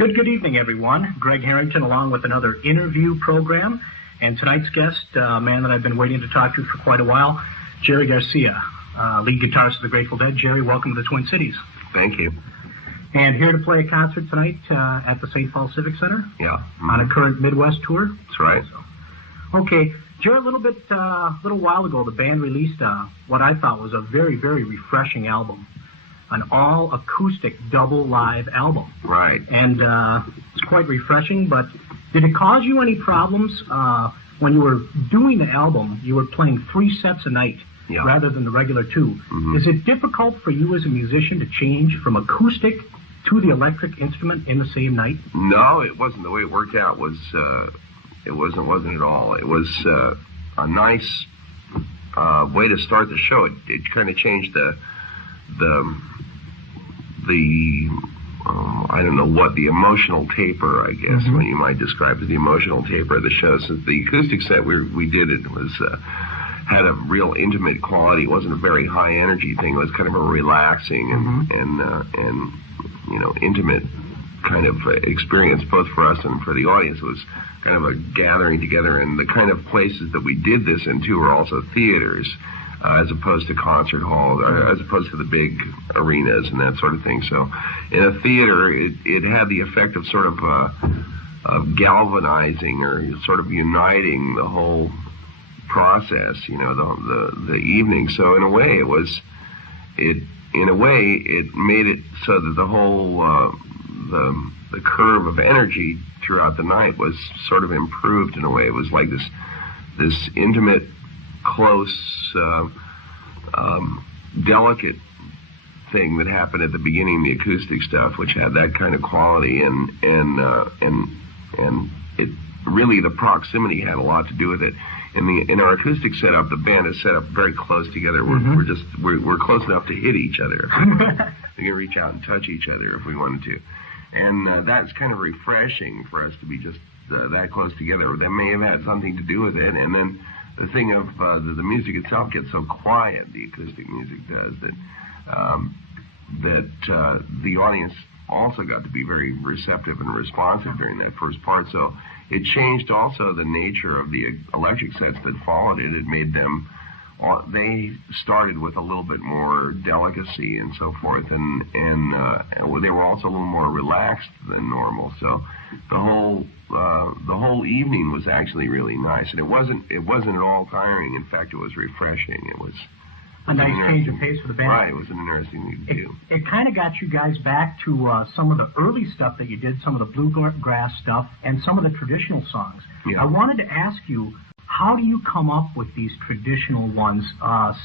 Good evening, everyone. Greg Harrington along with another interview program. And tonight's guest, a man that I've been waiting to talk to for quite a while, Jerry Garcia, lead guitarist of the Grateful Dead. Jerry, welcome to the Twin Cities. Thank you. And here to play a concert tonight at the St. Paul Civic Center? Yeah. Mm-hmm. On a current Midwest tour? That's right. Okay. Jerry, a little while ago, the band released what I thought was a very, very refreshing album. An all-acoustic double live album. Right. And it's quite refreshing, but did it cause you any problems when you were doing the album? You were playing 3 sets a night rather than the regular 2. Mm-hmm. Is it difficult for you as a musician to change from acoustic to the electric instrument in the same night? No, it wasn't. The way it worked out was, it wasn't at all. It was a nice way to start the show. It kind of changed the I don't know what, the emotional taper, I guess, mm-hmm. what you might describe as the emotional taper of the show. Since the acoustic set we did, it was had a real intimate quality. It wasn't a very high energy thing. It was kind of a relaxing and you know, intimate kind of experience, both for us and for the audience. It was kind of a gathering together, and the kind of places that we did this in too were also theaters. As opposed to concert halls, or as opposed to the big arenas and that sort of thing. So in a theater, it had the effect of sort of galvanizing or sort of uniting the whole process, you know, the evening. So in a way, it made it so that the whole the curve of energy throughout the night was sort of improved in a way. It was like this intimate, close, delicate thing that happened at the beginning, the acoustic stuff, which had that kind of quality, and it really, the proximity had a lot to do with it. In our acoustic setup, the band is set up very close together. We're close enough to hit each other. We can reach out and touch each other if we wanted to, and that's kind of refreshing for us to be just that close together. That may have had something to do with it, and then the thing of the music itself gets so quiet, the acoustic music does, that the audience also got to be very receptive and responsive during that first part. So it changed also the nature of the electric sets that followed it. It made them, they started with a little bit more delicacy and so forth, and they were also a little more relaxed than normal. So the whole evening was actually really nice, and it wasn't at all tiring. In fact, it was refreshing. It was a nice change of pace for the band. Right, it was an interesting thing to do. It kind of got you guys back to some of the early stuff that you did, some of the bluegrass stuff, and some of the traditional songs. Yeah. I wanted to ask you, how do you come up with these traditional ones,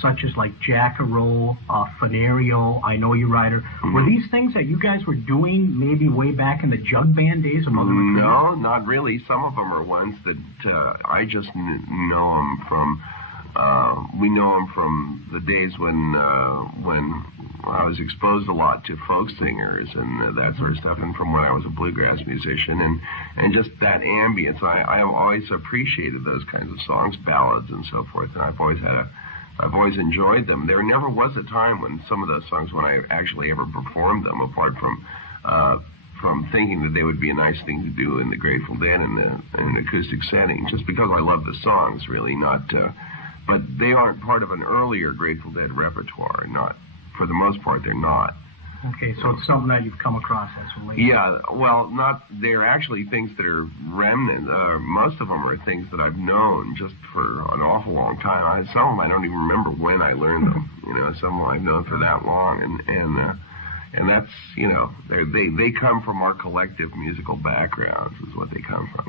such as like Jackaroo, Fenario, I Know You Rider? Mm-hmm. Were these things that you guys were doing maybe way back in the jug band days of Mother McCready? No, not really. Some of them are ones that I just know them from. We know them from the days when I was exposed a lot to folk singers and that sort of stuff, and from when I was a bluegrass musician, and just that ambience. I have always appreciated those kinds of songs, ballads and so forth, and I've always enjoyed them. There never was a time when some of those songs, when I actually ever performed them, apart from thinking that they would be a nice thing to do in the Grateful Dead in an acoustic setting, just because I love the songs, really, not. But they aren't part of an earlier Grateful Dead repertoire. Not, for the most part, they're not. Okay, so it's something that you've come across as of late. Yeah, well, they're actually things that are remnant. Most of them are things that I've known just for an awful long time. Some of them I don't even remember when I learned them. You know, some of them I've known for that long, and that's, you know, they come from our collective musical backgrounds, is what they come from.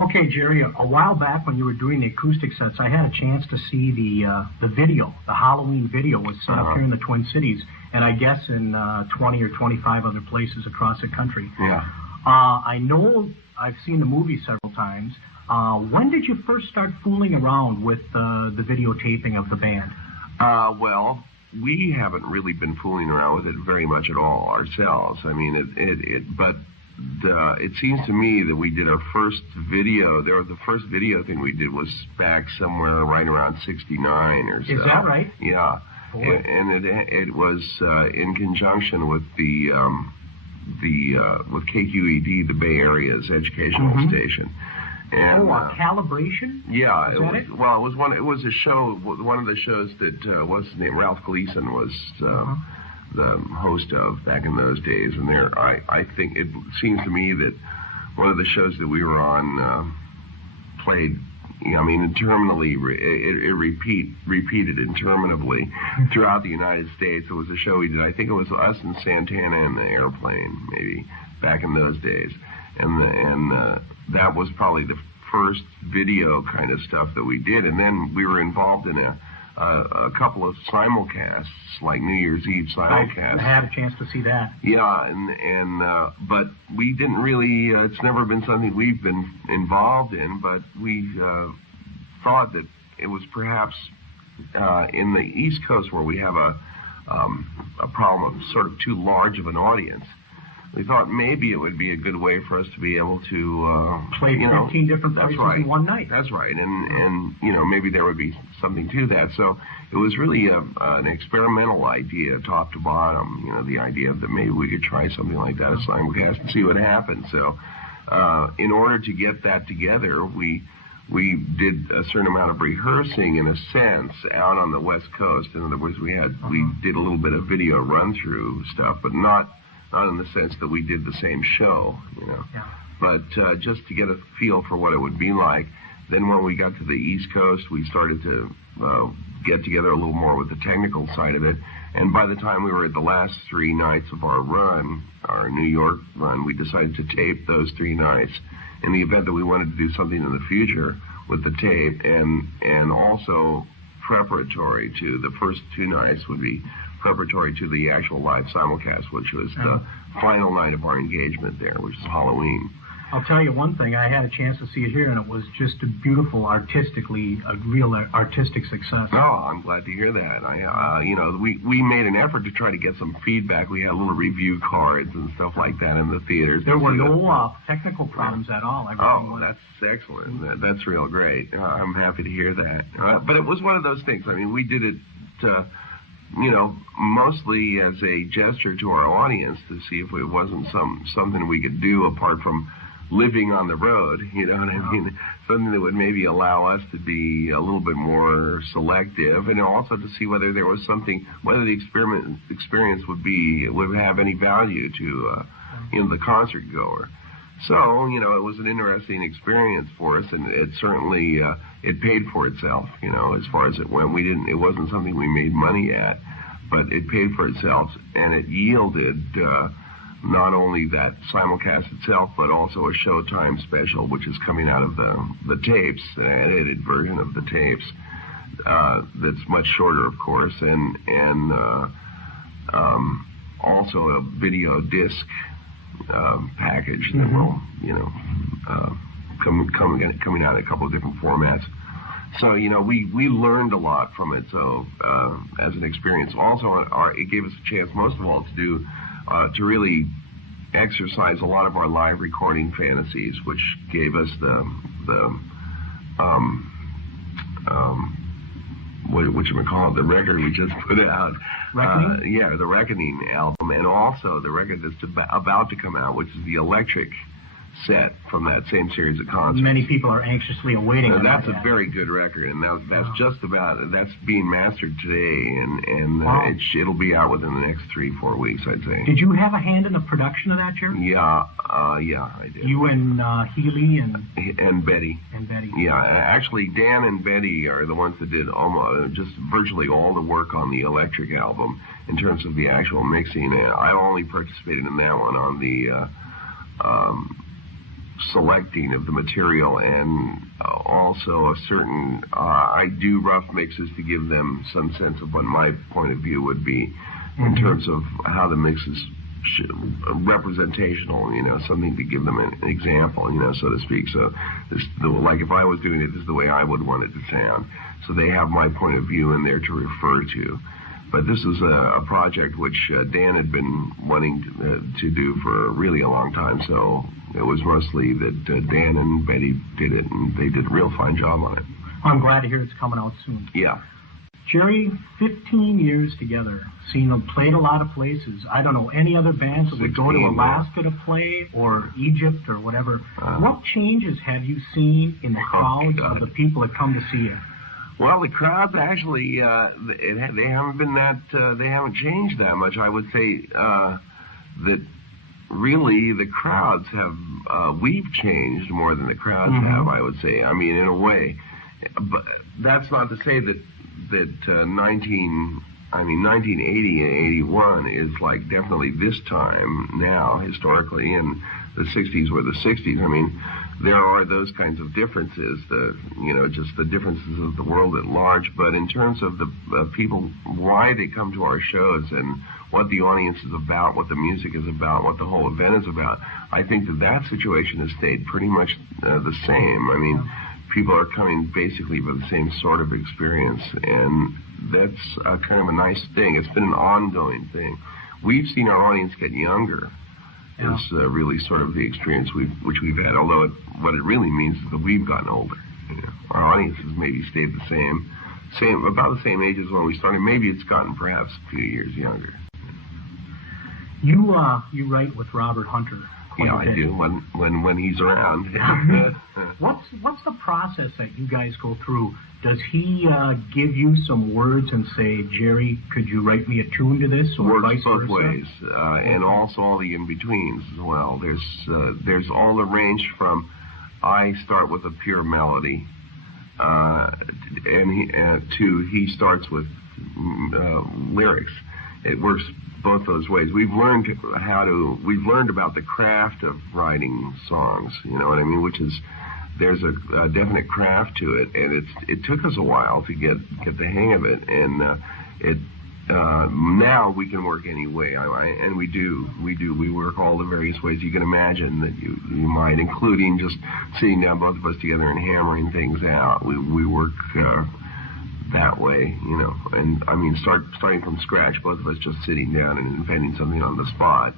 Okay, Jerry, a while back when you were doing the acoustic sets, I had a chance to see the video. The Halloween video was set up here in the Twin Cities, and I guess in 20 or 25 other places across the country. Yeah. I know I've seen the movie several times. When did you first start fooling around with the videotaping of the band? Well, we haven't really been fooling around with it very much at all ourselves. I mean, but it seems to me that we did our first video. The first video thing we did was back somewhere right around '69 or so. Is that right? Yeah. And it was in conjunction with the with KQED, the Bay Area's educational station. And, Calibration? Yeah, Is that it? Well, it was a show. One of the shows that what's his name? Ralph Gleason was the host of back in those days. And I think it seems to me that one of the shows that we were on played. I mean, interminably, it repeated interminably throughout the United States. It was a show we did. I think it was us and Santana and the Airplane, maybe back in those days, and that was probably the first video kind of stuff that we did. And then we were involved in a couple of simulcasts, like New Year's Eve simulcasts. I had a chance to see that. Yeah, but we didn't really. It's never been something we've been involved in. But we thought that it was perhaps in the East Coast where we have a problem of sort of too large of an audience. We thought maybe it would be a good way for us to be able to play 15 different places in one night. That's right, and maybe there would be something to that. So it was really an experimental idea, top to bottom. The idea that maybe we could try something like that, a simulcast, and see what happens. So in order to get that together, we did a certain amount of rehearsing, in a sense, out on the West Coast. In other words, we did a little bit of video run-through stuff, but not in the sense that we did the same show, Yeah. But just to get a feel for what it would be like. Then when we got to the East Coast, we started to get together a little more with the technical side of it. And by the time we were at the last 3 nights of our run, our New York run, we decided to tape those 3 nights in the event that we wanted to do something in the future with the tape, and also preparatory to the first 2 nights would be preparatory to the actual live simulcast, which was the final night of our engagement there, which is Halloween. I'll tell you one thing. I had a chance to see it here, and it was just a beautiful, a real artistic success. Oh, I'm glad to hear that. We made an effort to try to get some feedback. We had little review cards and stuff like that in the theaters. There were no technical problems at all. That's excellent. That's real great. I'm happy to hear that. But it was one of those things. I mean, we did it mostly as a gesture to our audience to see if it wasn't something we could do apart from living on the road, you know what I mean? Something that would maybe allow us to be a little bit more selective, and also to see whether there was something, whether the experience would have any value to the concert goer. So, it was an interesting experience for us, and it certainly it paid for itself, as far as it went. It wasn't something we made money at, but it paid for itself, and it yielded not only that simulcast itself, but also a Showtime special, which is coming out of the tapes, an edited version of the tapes, that's much shorter, of course, and also a video disc package that will, coming out in a couple of different formats. So, we learned a lot from it. So, as an experience, also, it gave us a chance, most of all, to really exercise a lot of our live recording fantasies, which gave us the record we just put out. Reckoning? The Reckoning album, and also the record that's about to come out, which is the Electric set from that same series of concerts. Many people are anxiously awaiting it. That's a very good record, and that's being mastered today, and wow. It'll be out within the next 3-4 weeks, I'd say. Did you have a hand in the production of that, Jerry? Yeah, I did. You and Healy and Betty. And Betty. Yeah, actually, Dan and Betty are the ones that did just virtually all the work on the Electric album in terms of the actual mixing. I only participated in that one on the selecting of the material, and also a certain I do rough mixes to give them some sense of what my point of view would be in terms of how the mix is representational, something to give them an example, so to speak. So like if I was doing it, this is the way I would want it to sound. So they have my point of view in there to refer to. But this is a project which Dan had been wanting to do for really a long time, so it was mostly that Dan and Betty did it, and they did a real fine job on it. I'm glad to hear it's coming out soon. Yeah. Jerry, 15 years together, seen them, played a lot of places. I don't know any other bands that would go to Alaska to play or Egypt or whatever. What changes have you seen in the crowds of the people that come to see you? Well, the crowds actually, they haven't been they haven't changed that much. I would say that really the crowds have, we've changed more than the crowds have, I would say. I mean, in a way. But that's not to say that 1980 and 81 is like definitely this time now, historically, and the 60s were the 60s. I mean, there are those kinds of differences, just the differences of the world at large. But in terms of the people, why they come to our shows and what the audience is about, what the music is about, what the whole event is about, I think that situation has stayed pretty much the same. I mean, people are coming basically for the same sort of experience, and that's kind of a nice thing. It's been an ongoing thing. We've seen our audience get younger. Is really sort of the experience which we've had, although what it really means is that we've gotten older. Our audience has maybe stayed the same, about the same age as when we started. Maybe it's gotten perhaps a few years younger. You write with Robert Hunter. Yeah, I do when he's around. What's the process that you guys go through? Does he give you some words and say, Jerry, could you write me a tune to this, or works vice versa? Both ways, and also all the in-betweens as well. There's all the range from I start with a pure melody, to he starts with lyrics. It works both those ways. We've learned about the craft of writing songs, you know what I mean, which is, there's a definite craft to it, and it took us a while to get the hang of it, and now we can work any way, and we do. We work all the various ways you can imagine that you might, including just sitting down, both of us together, and hammering things out. We work that way, and I mean, starting from scratch, both of us just sitting down and inventing something on the spot,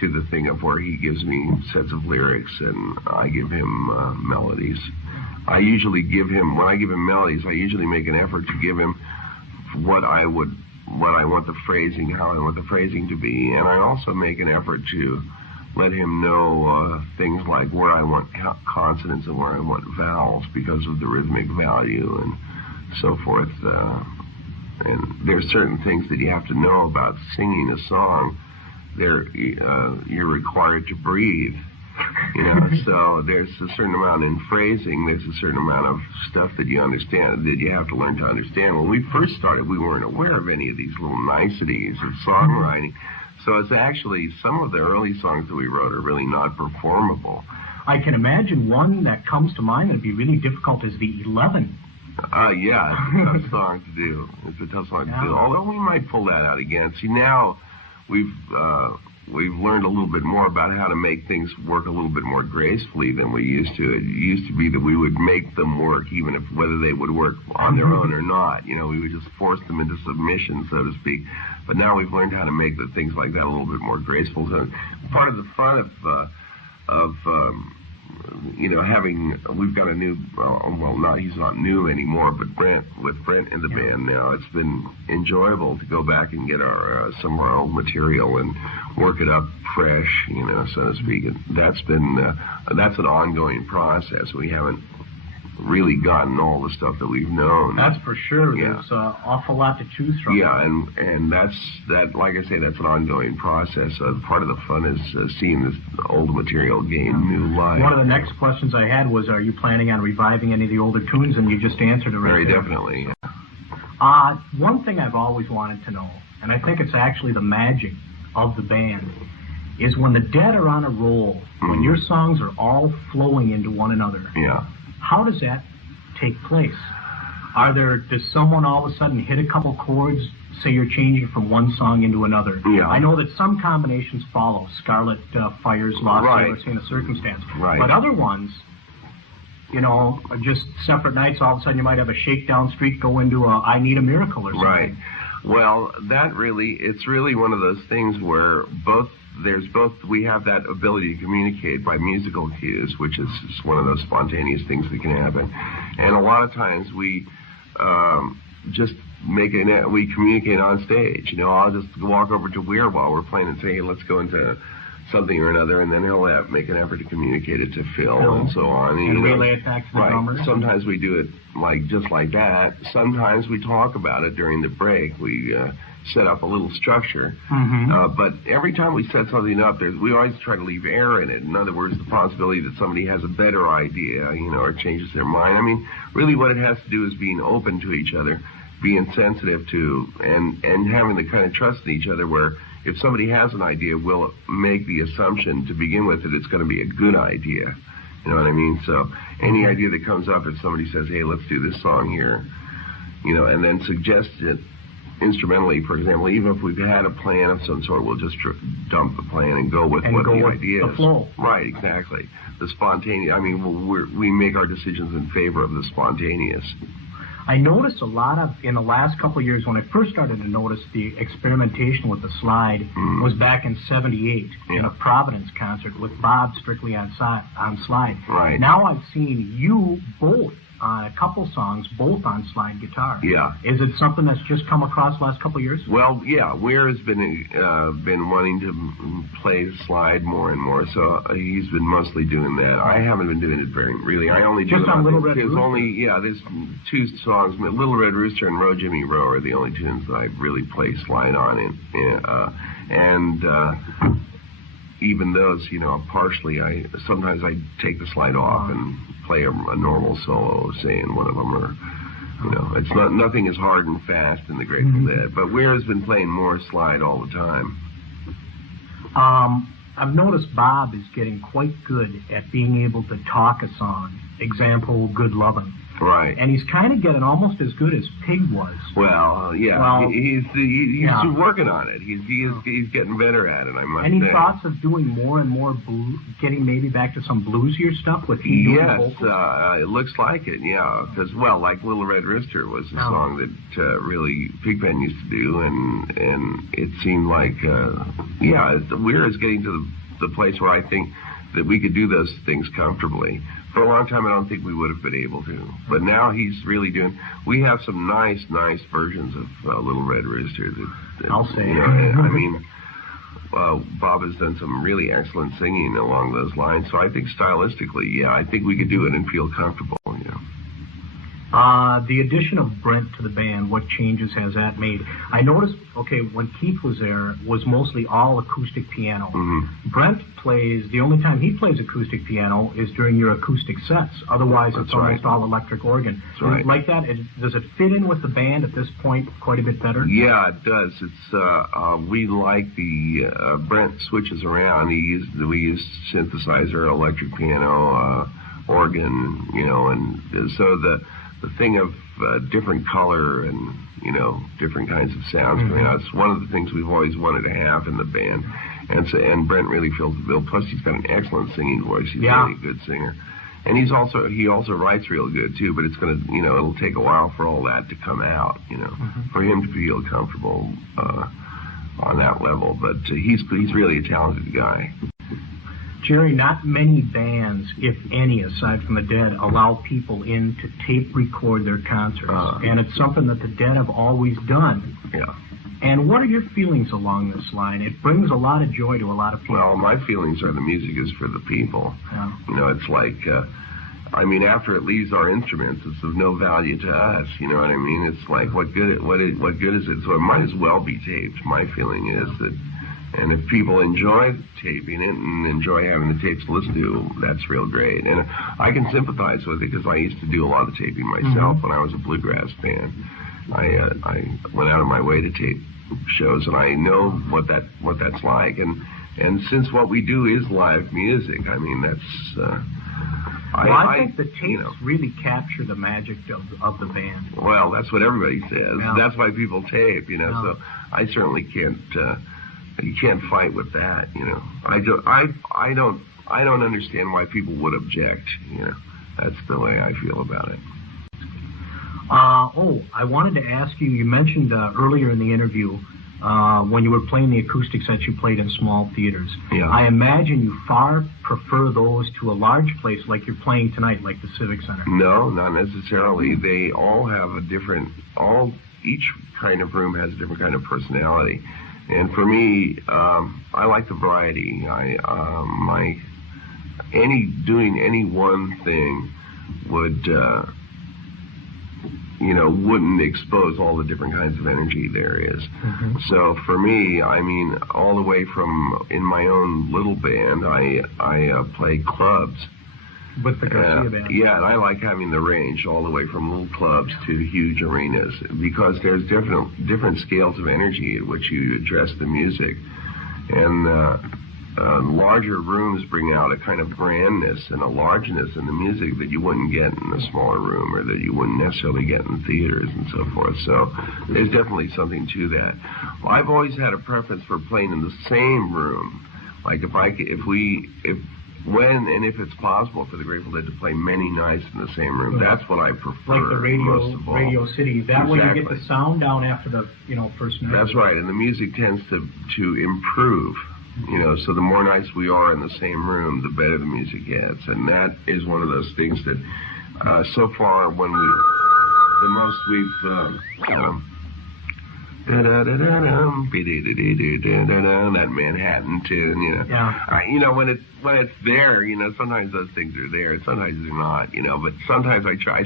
to the thing of where he gives me sets of lyrics and I give him melodies. I usually give him, when I give him melodies, I usually make an effort to give him what I want the phrasing, how I want the phrasing to be, and I also make an effort to let him know things like where I want consonants and where I want vowels because of the rhythmic value and so forth. And there's certain things that you have to know about singing a song. You're required to breathe, so there's a certain amount in phrasing, there's a certain amount of stuff that you understand, that you have to learn to understand. When we first started, we weren't aware of any of these little niceties of songwriting, so it's actually, some of the early songs that we wrote are really not performable. I can imagine one that comes to mind that would be really difficult is the 11. Yeah, it's a tough song to do. It's a tough song to do, although we might pull that out again. See, now we've learned a little bit more about how to make things work a little bit more gracefully than we used to. It used to be that we would make them work even if whether they would work on their own or not. We would just force them into submission, so to speak. But now we've learned how to make the things like that a little bit more graceful. So part of the fun of we've got a new, he's not new anymore, but Brent in the band now. It's been enjoyable to go back and get some of our old material and work it up fresh, so to speak. And that's an ongoing process. We haven't really gotten all the stuff that we've known. That's for sure. Yeah. There's an awful lot to choose from. Yeah, and that, like I say, that's an ongoing process. Part of the fun is seeing this old material gain new life. One of the next questions I had was, are you planning on reviving any of the older tunes? And you just answered it right Very there. Definitely, yeah. One thing I've always wanted to know, and I think it's actually the magic of the band, is when the Dead are on a roll, when your songs are all flowing into one another. Yeah. How does that take place? Does someone all of a sudden hit a couple chords, say you're changing from one song into another? Yeah. I know that some combinations follow, Scarlet Fire's Lost Sailor, Scene of Circumstance. Right. But other ones, are just separate nights. All of a sudden you might have a Shakedown Street go into a I Need a Miracle or something. Right. Well, it's really one of those things where we have that ability to communicate by musical cues, which is one of those spontaneous things that can happen. And a lot of times we just we communicate on stage. I'll just walk over to Wierd while we're playing and say, hey, let's go into something or another, and then he'll make an effort to communicate it to Phil and so on. And relay it back to the drummer. Sometimes we do it just like that. Sometimes we talk about it during the break. We set up a little structure. But every time we set something up, we always try to leave air in it. In other words, the possibility that somebody has a better idea, or changes their mind. I mean, really what it has to do is being open to each other, being sensitive to, and having the kind of trust in each other where if somebody has an idea, we'll make the assumption to begin with that it's going to be a good idea. You know what I mean? So any idea that comes up, if somebody says, hey, let's do this song here, and then suggest it instrumentally, for example, even if we've had a plan of some sort, we'll just dump the plan and go with what the idea is. The flow. Right, exactly. The spontaneous. I mean, we make our decisions in favor of the spontaneous. I noticed a lot of, in the last couple of years, when I first started to notice the experimentation with the slide, was back in '78 in a Providence concert with Bob strictly on slide. Right. Now I've seen you both on a couple songs, both on slide guitar. Yeah. Is it something that's just come across the last couple of years? Well, yeah. Wierd has been wanting to play slide more and more, so he's been mostly doing that. I haven't been doing it really. I only do just it on Little Red Rooster. There's two songs. Little Red Rooster and Row Jimmy Row are the only tunes that I really play slide on, and even those, partially, sometimes I take the slide off and play a normal solo, say, in one of them, or, it's nothing is hard and fast in the Grateful Dead. But Wierd has been playing more slide all the time. I've noticed Bob is getting quite good at being able to talk a song. Example, Good Lovin'. Right. And he's kind of getting almost as good as Pig was. Well, yeah. Well, he's working on it. He's getting better at it, I must say. Any thoughts of doing more and more getting maybe back to some bluesier stuff with him doing vocals? Yes, it looks like it, yeah. Because, like Little Red Rooster was a song that really Pigpen used to do, and it seemed like, Wierd is getting to the place where I think that we could do those things comfortably. For a long time, I don't think we would have been able to. But now he's really doing... We have some nice versions of Little Red Rooster. I'll say. I mean, Bob has done some really excellent singing along those lines. So I think stylistically, I think we could do it and feel comfortable, The addition of Brent to the band, what changes has that made? I noticed, when Keith was there, was mostly all acoustic piano. Brent plays, the only time he plays acoustic piano is during your acoustic sets. Otherwise, it's almost all electric organ. That's right. Like that, does it fit in with the band at this point quite a bit better? Yeah, it does. It's we like the Brent switches around. We use synthesizer, electric piano, organ, and so the thing of different color and, different kinds of sounds coming out. It's one of the things we've always wanted to have in the band. And Brent really fills the bill. Plus, he's got an excellent singing voice. He's really a good singer. And he also writes real good, too, but it's going to, it'll take a while for all that to come out, for him to feel comfortable on that level. But he's really a talented guy. Jerry, not many bands, if any, aside from the Dead, allow people in to tape record their concerts. And it's something that the Dead have always done. Yeah. And what are your feelings along this line? It brings a lot of joy to a lot of people. Well, my feelings are the music is for the people. Yeah. It's like, after it leaves our instruments, it's of no value to us. You know what I mean? It's like, what good is it? So it might as well be taped. My feeling is that. And if people enjoy taping it and enjoy having the tapes to listen to, that's real great. And I can sympathize with it because I used to do a lot of taping myself when I was a bluegrass band. I went out of my way to tape shows, and I know what that's like. And since what we do is live music, that's... I think the tapes really capture the magic of the band. Well, that's what everybody says. Yeah. That's why people tape, So I certainly can't... you can't fight with that, I don't understand why people would object, That's the way I feel about it. I wanted to ask you, you mentioned earlier in the interview when you were playing the acoustic sets you played in small theaters. Yeah. I imagine you far prefer those to a large place like you're playing tonight, like the Civic Center. No, not necessarily. They all have a different... each kind of room has a different kind of personality. And for me, I like the variety. Doing any one thing would, wouldn't expose all the different kinds of energy there is. Mm-hmm. So for me, I mean, all the way from in my own little band, I play clubs. With the Garcia band. Yeah, and I like having the range all the way from little clubs to huge arenas, because there's different scales of energy at which you address the music. And larger rooms bring out a kind of grandness and a largeness in the music that you wouldn't get in a smaller room, or that you wouldn't necessarily get in theaters and so forth. So there's definitely something to that. Well, I've always had a preference for playing in the same room. Like if it's possible for the Grateful Dead to play many nights in the same room, that's what I prefer. Like the Radio City. That way you get the sound down after the first night. That's right, and the music tends to improve. So the more nights we are in the same room, the better the music gets, and that is one of those things that so far the most we've that Manhattan tune, Yeah. When it's there, sometimes those things are there, sometimes they're not, but sometimes I try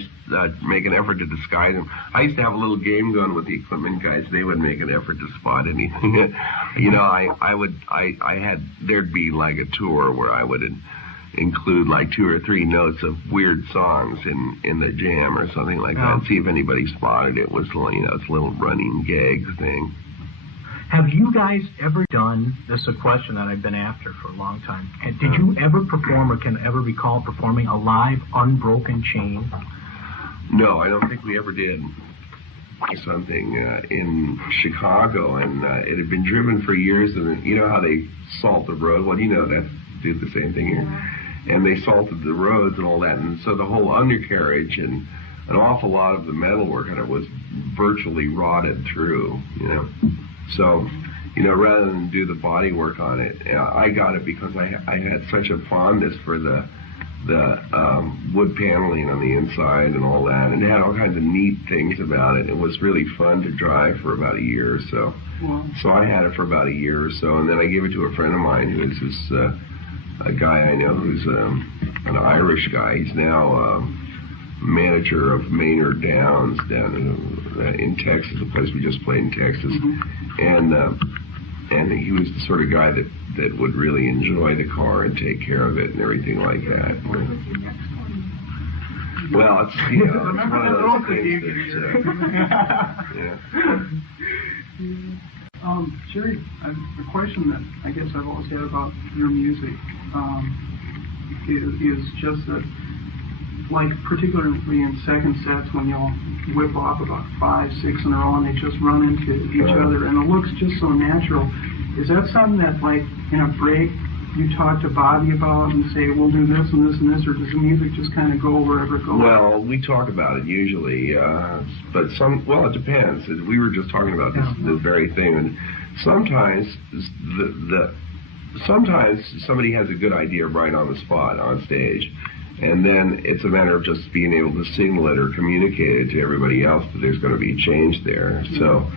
make an effort to disguise them. I used to have a little game going with the equipment guys. They would make an effort to spot anything. There'd be like a tour where I would include like 2 or 3 notes of weird songs in the jam or something like that, and see if anybody spotted it. Was it's a little running gag thing. Have you guys ever done, this is a question that I've been after for a long time, and did you ever perform or can ever recall performing a live Unbroken Chain? No, I don't think we ever did. Something in Chicago, and it had been driven for years, and you know how they salt the road? Well, that did the same thing here. And they salted the roads and all that, and so the whole undercarriage and an awful lot of the metalwork on it was virtually rotted through, So, rather than do the body work on it, I got it because I had such a fondness for the wood paneling on the inside and all that, and it had all kinds of neat things about it. It was really fun to drive for about a year or so. Wow. So I had it for about a year or so, and then I gave it to a friend of mine who is this a guy I know who's an Irish guy. He's now manager of Maynard Downs down in Texas, a place we just played in Texas. Mm-hmm. And he was the sort of guy that would really enjoy the car and take care of it and everything like that. Well, it's it's one of those things Jerry, a question that I guess I've always had about your music is just that, like particularly in second sets when y'all whip off about 5, 6 in a row and they just run into each other and it looks just so natural. Is that something that, like, in a break you talk to Bobby about and say, we'll do this and this and this, or does the music just kind of go wherever it goes? Well, we talk about it usually, but it depends. We were just talking about this very thing, and sometimes sometimes somebody has a good idea right on the spot on stage, and then it's a matter of just being able to signal it or communicate it to everybody else that there's going to be change there. So,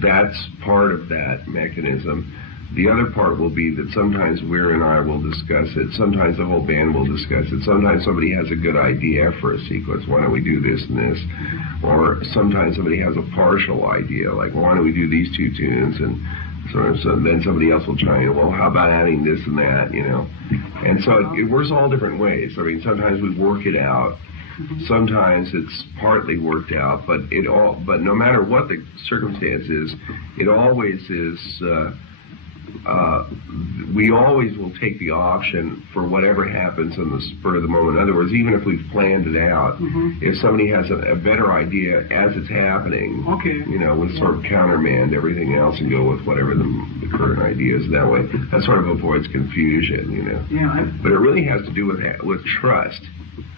that's part of that mechanism. The other part will be that sometimes Wierd and I will discuss it. Sometimes the whole band will discuss it. Sometimes somebody has a good idea for a sequence. Why don't we do this and this? Or sometimes somebody has a partial idea, like, well, why don't we do these 2 tunes? And so then somebody else will try, well, how about adding this and that, And so it works all different ways. I mean, sometimes we work it out. Sometimes it's partly worked out, but no matter what the circumstance is, it always is. We always will take the option for whatever happens on the spur of the moment. In other words, even if we've planned it out, if somebody has a better idea as it's happening, we'll sort of countermand everything else and go with whatever the current idea is. That way, that sort of avoids confusion, But it really has to do with trust.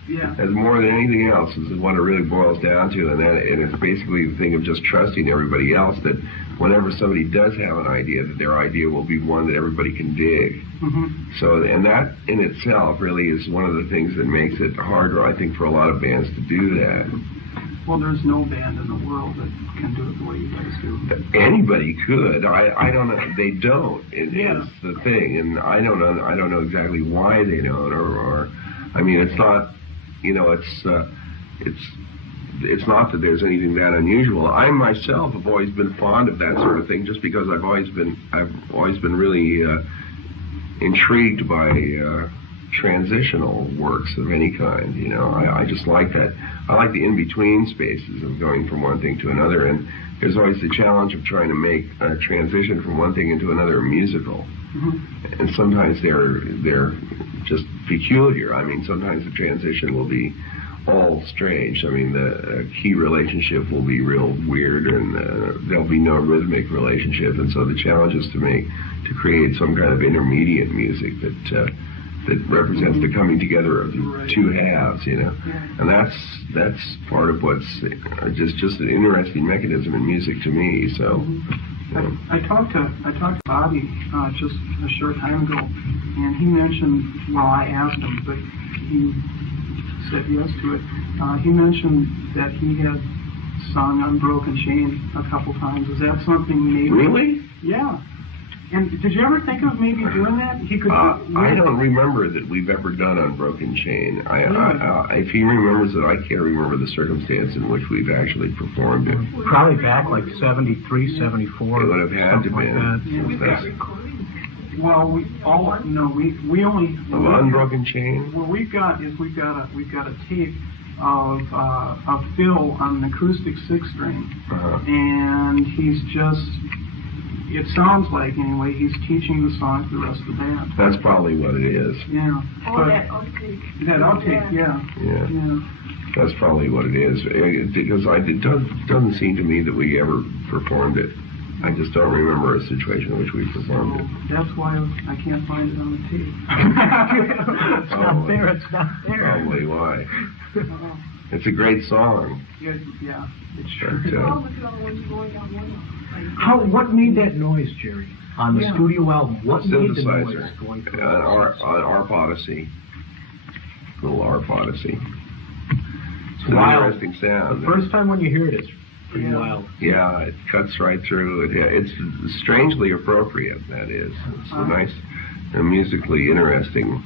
Yeah. As more than anything else is what it really boils down to, and it's basically the thing of just trusting everybody else that whenever somebody does have an idea, that their idea will be one that everybody can dig. So, and that in itself really is one of the things that makes it harder, I think, for a lot of bands to do that. Well, there's no band in the world that can do it the way you guys do. Anybody could. I don't know. They don't. Yeah. It's the thing, and I don't know exactly why they don't. Or I mean, it's not. You know, it's not that there's anything that unusual. I myself have always been fond of that sort of thing, just because I've always been really intrigued by transitional works of any kind. You know, I just like that. I like the in-between spaces of going from one thing to another, and there's always the challenge of trying to make a transition from one thing into another musical. Mm-hmm. And sometimes they're just peculiar. I mean, sometimes the transition will be all strange. I mean, the key relationship will be real weird, and there'll be no rhythmic relationship. And so the challenge is to create some kind of intermediate music that represents the coming together of the two halves, you know. And that's part of what's just an interesting mechanism in music to me. So. I talked to Bobby just a short time ago, and he mentioned, well, I asked him, but he said yes to it. He mentioned that he had sung Unbroken Chain a couple times. Is that something maybe? Really? Yeah. And did you ever think of maybe doing that? He could. I don't remember that we've ever done Unbroken Chain. If he remembers it, I can't remember the circumstance in which we've actually performed it. Probably back like 73, 74. It would have had to be. Well, we only of Unbroken Chain. What we've got a tape of Phil on an acoustic 6-string, and he's just. It sounds like, anyway, he's teaching the song to the rest of the band. That's probably what it is. Yeah. Oh, that outtake. That outtake, yeah. That's probably what it is. Because it doesn't seem to me that we ever performed it. I just don't remember a situation in which we performed it. That's why I can't find it on the tape. It's not there. It's not there. Probably why. It's a great song. Yeah, it's true. What made that noise, Jerry, on the studio album? What made the noise going through? Our Odyssey. Little ARP Odyssey. It's an wild. Interesting sound. The first time when you hear it, it's pretty wild. Yeah, it cuts right through. It's strangely appropriate, that is. It's a nice, musically interesting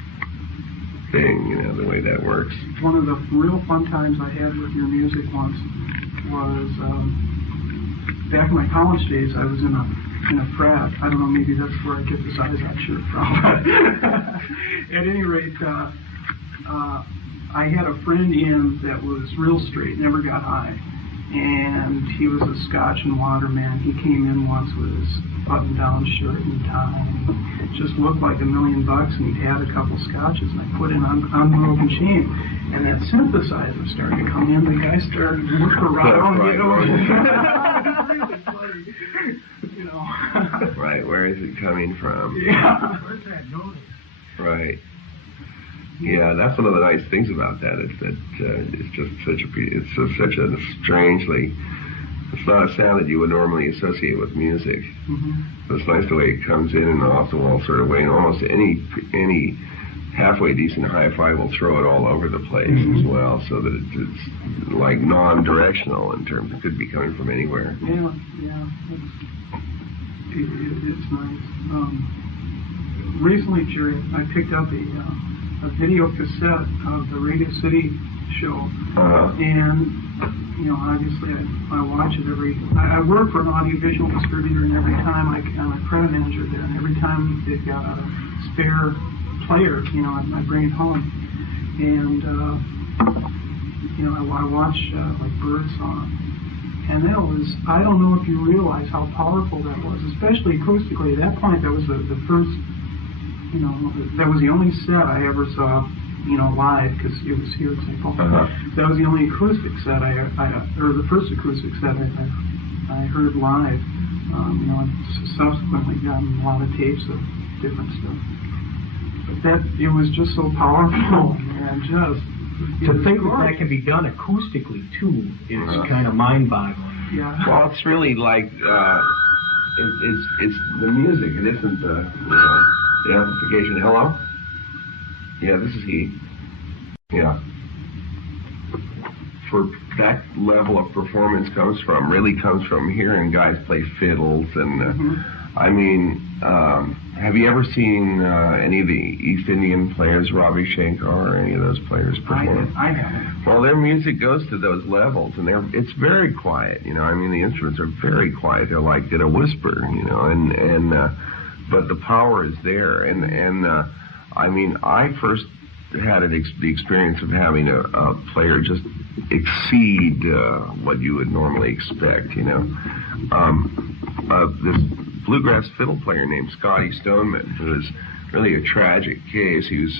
thing, you know, the way that works. One of the real fun times I had with your music once was back in my college days. I was in a frat. I don't know, maybe that's where I get this eyes out shirt from. At any rate, I had a friend in that was real straight, never got high, and he was a Scotch and water man. He came in once with his button-down shirt and tie, and just looked like $1 million, and he'd had a couple scotches, and I put in Unbroken Chain, and that synthesizer started to come in. The guy started to look around, you know. Really funny, you know. Right, where is it coming from? Yeah. Where's that noise? Right. Yeah, that's one of the nice things about that. Is that it's just such a strangely. It's not a sound that you would normally associate with music. Mm-hmm. It's nice the way it comes in and off the wall sort of way, and almost any halfway decent hi-fi will throw it all over the place as well, so that it's like non-directional in terms. It could be coming from anywhere. Yeah, it's nice. Recently, Jerry, I picked up a video cassette of the Radio City show, and obviously I watch it I work for an audiovisual distributor, and every time I'm a credit manager there, and every time they've got a spare player, I bring it home, and I watch like Birdsong, and that was, I don't know if you realize how powerful that was, especially acoustically. At that point, that was the first, that was the only set I ever saw, live, because it was here at St. Paul. That was the only acoustic set or the first acoustic set I heard live. I've subsequently gotten a lot of tapes of different stuff. But it was just so powerful, and just to think that can be done acoustically too is kind of mind-boggling. Yeah. Well, it's really like it's the music. It isn't the amplification. Hello? Yeah, this is he. Yeah. for that level of performance comes from hearing guys play fiddles and I mean, have you ever seen any of the East Indian players, Ravi Shankar, or any of those players perform? I haven't. Well, their music goes to those levels, and it's very quiet. You know, I mean, the instruments are very quiet. They're like in a whisper, you know, and but the power is there. And I mean, I first had the experience of having a player just exceed what you would normally expect. You know, this bluegrass fiddle player named Scotty Stoneman, who was really a tragic case. He's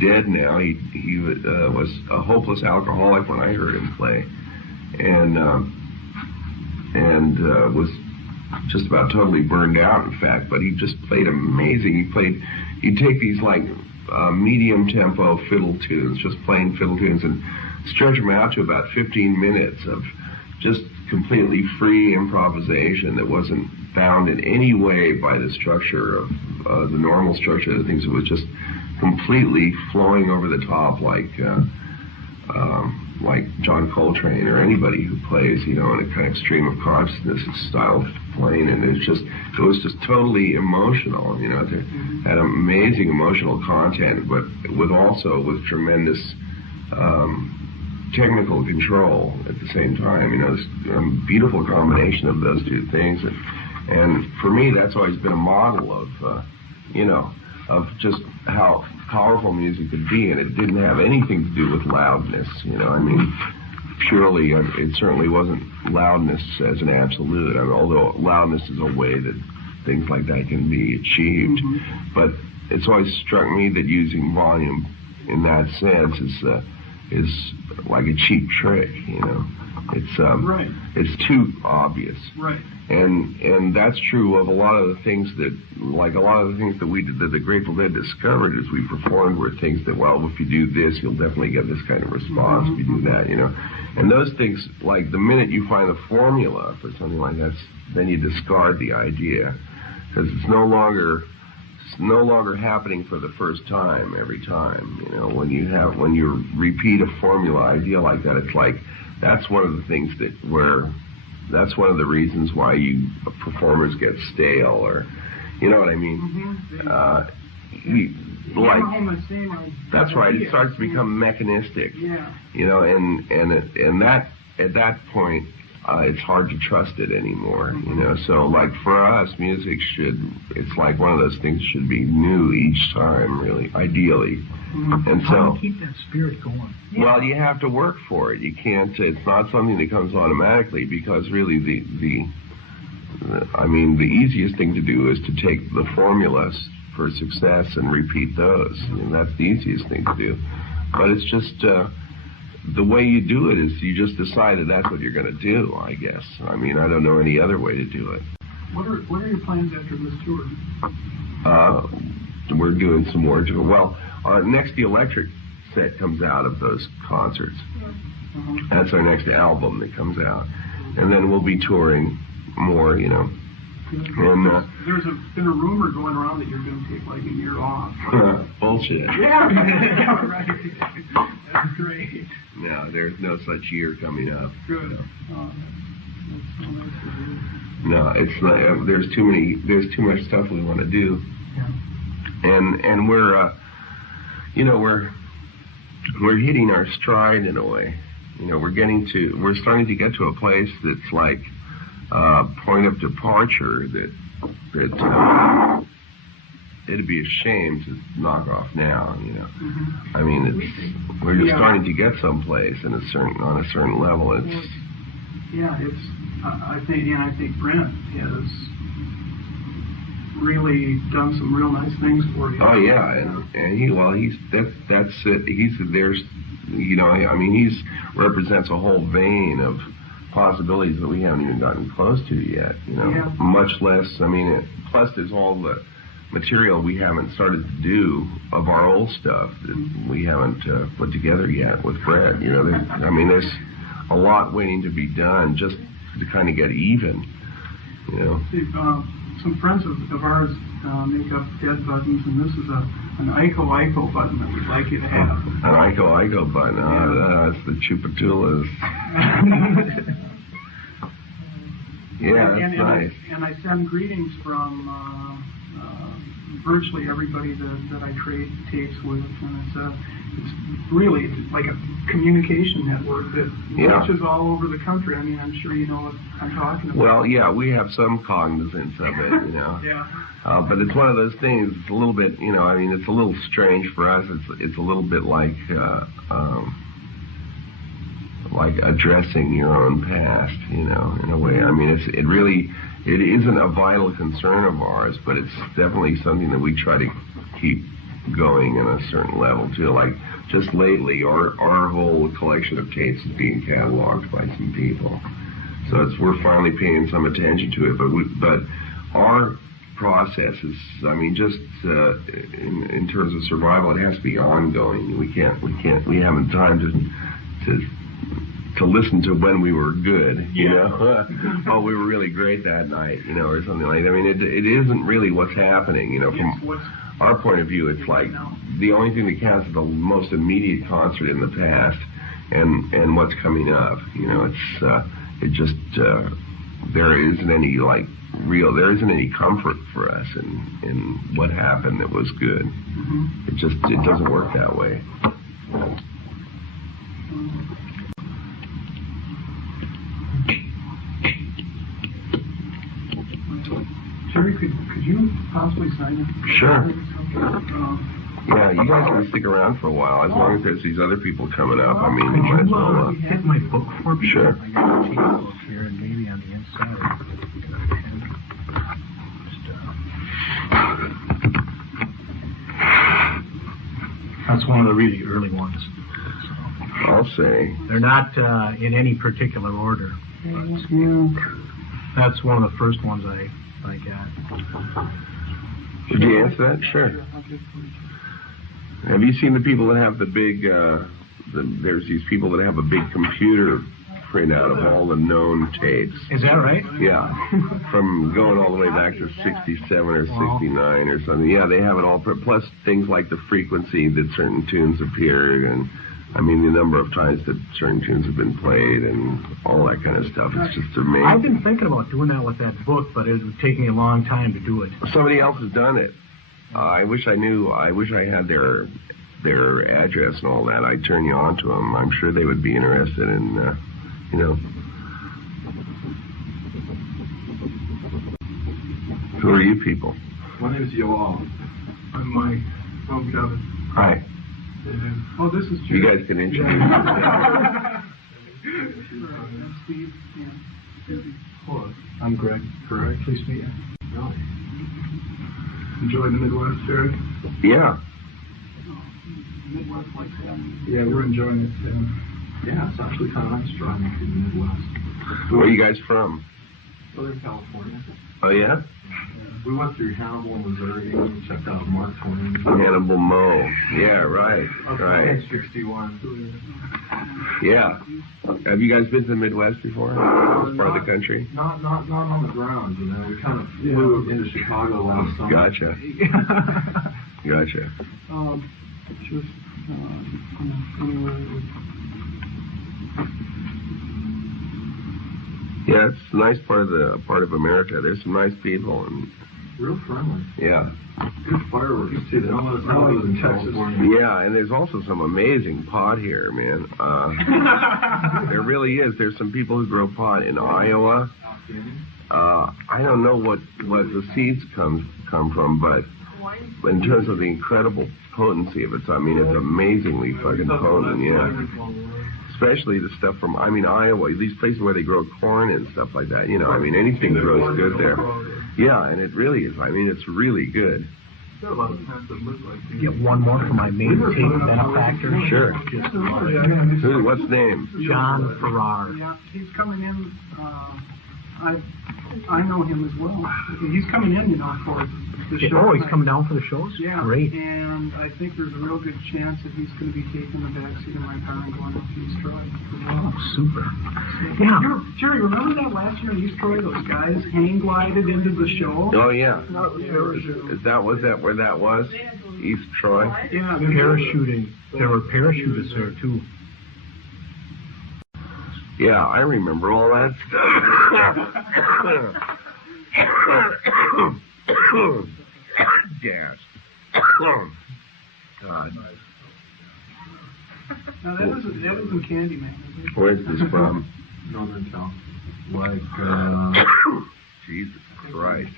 dead now. He was a hopeless alcoholic when I heard him play, and was just about totally burned out, in fact. But he just played amazing. He'd take these like medium tempo fiddle tunes, just plain fiddle tunes, and stretch them out to about 15 minutes of just completely free improvisation that wasn't bound in any way by the structure of the normal structure of the things. It was just completely flowing over the top, like John Coltrane or anybody who plays, you know, in a kind of stream of consciousness style of playing. And it was just totally emotional, you know. It had amazing emotional content, but with tremendous technical control at the same time. You know, this beautiful combination of those two things. And for me, that's always been a model of, you know, of just how powerful music could be, and it didn't have anything to do with loudness, you know. I mean, purely, it certainly wasn't loudness as an absolute, I mean, although loudness is a way that things like that can be achieved. But it's always struck me that using volume in that sense is like a cheap trick, you know. It's right. It's too obvious. Right. And that's true of a lot of the things that we did, that the Grateful Dead discovered as we performed, were things that, well, if you do this, you'll definitely get this kind of response. If you do that, you know. And those things, like the minute you find the formula for something like that, then you discard the idea, because it's no longer happening for the first time every time. You know, when you repeat a formula idea like that, it's like that's one of the things that's one of the reasons why performers get stale, or, you know what I mean? That's right. It starts to become mechanistic. Yeah. You know, and that at that point, it's hard to trust it anymore. You know, so like for us, music it's like one of those things should be new each time, really, ideally. And so, how do you keep that spirit going? Well, you have to work for it. You can't. It's not something that comes automatically, because really the easiest thing to do is to take the formulas for success and repeat those. I mean, that's the easiest thing to do. But it's just the way you do it is you just decide that that's what you're going to do, I guess. I mean, I don't know any other way to do it. What are your plans after this tour? We're doing some more tour. Well, next the Electric set comes out of those concerts. That's our next album that comes out. And then we'll be touring more, you know. And there's been a rumor going around that you're going to take like a year off. Bullshit. Yeah, right. That's great. No, there's no such year coming up. Good. No. That's so nice to hear. No, it's not, there's too much stuff we want to do. Yeah. And we're you know, we're hitting our stride in a way. You know, we're starting to get to a place that's like point of departure that it'd be a shame to knock off now. You know, I mean, we're just starting to get someplace on a certain level. I think Brent has really done some real nice things for you. Oh yeah, that's it. There's, you know, I mean, he represents a whole vein of possibilities that we haven't even gotten close to yet. You know, much less. I mean, plus there's all the material we haven't started to do of our old stuff that we haven't put together yet with Brett. You know, there's a lot waiting to be done just to kind of get even. You know. Some friends of ours make up Dead Buttons, and this is a an Ico button that we'd like you to have. An Ico button. That's the Chupatulas. Yeah, that's nice. And I send greetings from virtually everybody that I trade tapes with, and it's really like a communication network that reaches all over the country. I mean, I'm sure you know what I'm talking about. Well, yeah, we have some cognizance of it, Yeah. But it's one of those things. It's a little bit, I mean, it's a little strange for us. It's a little bit like addressing your own past, in a way. I mean, it isn't a vital concern of ours, but it's definitely something that we try to keep going in a certain level too. Like just lately, our whole collection of tapes is being cataloged by some people, so we're finally paying some attention to it. But our process is, I mean, just in terms of survival, it has to be ongoing. We haven't time to listen to when we were good, oh, we were really great that night, or something like that. I mean, it isn't really what's happening, from our point of view. It's like the only thing that counts is the most immediate concert in the past and what's coming up. There isn't any there isn't any comfort for us in what happened that was good. Mm-hmm. It doesn't work that way. Jerry, could you possibly sign it? Sure. Yeah, you guys can stick around for a while, as long as there's these other people coming up. I mean, you might as well. Hit my book for me? Sure. I got a cheap book here, and maybe on the inside. That's one of the really early ones. So. I'll say. They're not in any particular order. That's one of the first ones I got. Did you answer that? Sure. Have you seen the people that have the big, there's these people that have a big computer printout of all the known tapes. Is that right? Yeah. From going all the way back to 67 or 69 or something. Yeah, they have it all, plus things like the frequency that certain tunes appeared, and I mean the number of times that certain tunes have been played and all that kind of stuff. It's just amazing. I've been thinking about doing that with that book, but it would take me a long time to do it. Somebody else has done it. I wish I had their address and all that. I'd turn you on to them. I'm sure they would be interested in, Who are you people? My name is Yoel. I'm Mike. I'm Kevin. Hi. Oh, this is Jerry. You guys can introduce Steve. Hello. I'm Greg. Greg. Pleased to meet you. Really? Enjoying the Midwest, Jerry? Yeah. Midwest like that. Yeah, we're enjoying it too. Yeah, it's actually kind of nice driving through the Midwest. Where are you guys from? Southern California. Oh, yeah? We went through Hannibal, Missouri, and we checked out Mark Twain. Hannibal Mo. Yeah, right. Right. 61. Yeah. Have you guys been to the Midwest before? This part of the country? Not on the ground, We kind of flew into Chicago last summer. Gotcha. Gotcha. Yeah, it's a nice part of America. There's some nice people and real friendly. Yeah. Good fireworks too. They don't let us know it was in California. Yeah, and there's also some amazing pot here, man. There really is. There's some people who grow pot in Iowa. I don't know what the seeds come from, but in terms of the incredible potency of it, I mean, it's amazingly fucking potent, yeah. Especially the stuff from, Iowa, these places where they grow corn and stuff like that, anything grows good there. Yeah, and it really is. It's really good. Get one more for my main tape benefactor. Sure. What's his name? John Farrar. Yeah, he's coming in. I know him as well. He's coming in, for the show. Oh, he's coming down for the shows? Yeah. Great. And I think there's a real good chance that he's going to be taking the backseat of my car and going up to East Troy. Oh, super. Yeah. Jerry, remember that last year in East Troy, those guys hang glided into the show? Oh, yeah. Was that where that was? East Troy. Yeah, Parachuting. There were parachutists there too. Yeah, I remember all that stuff. Gas. God. No, that isn't Candyman. Where's this from? Northern Cal. Like, Jesus Christ.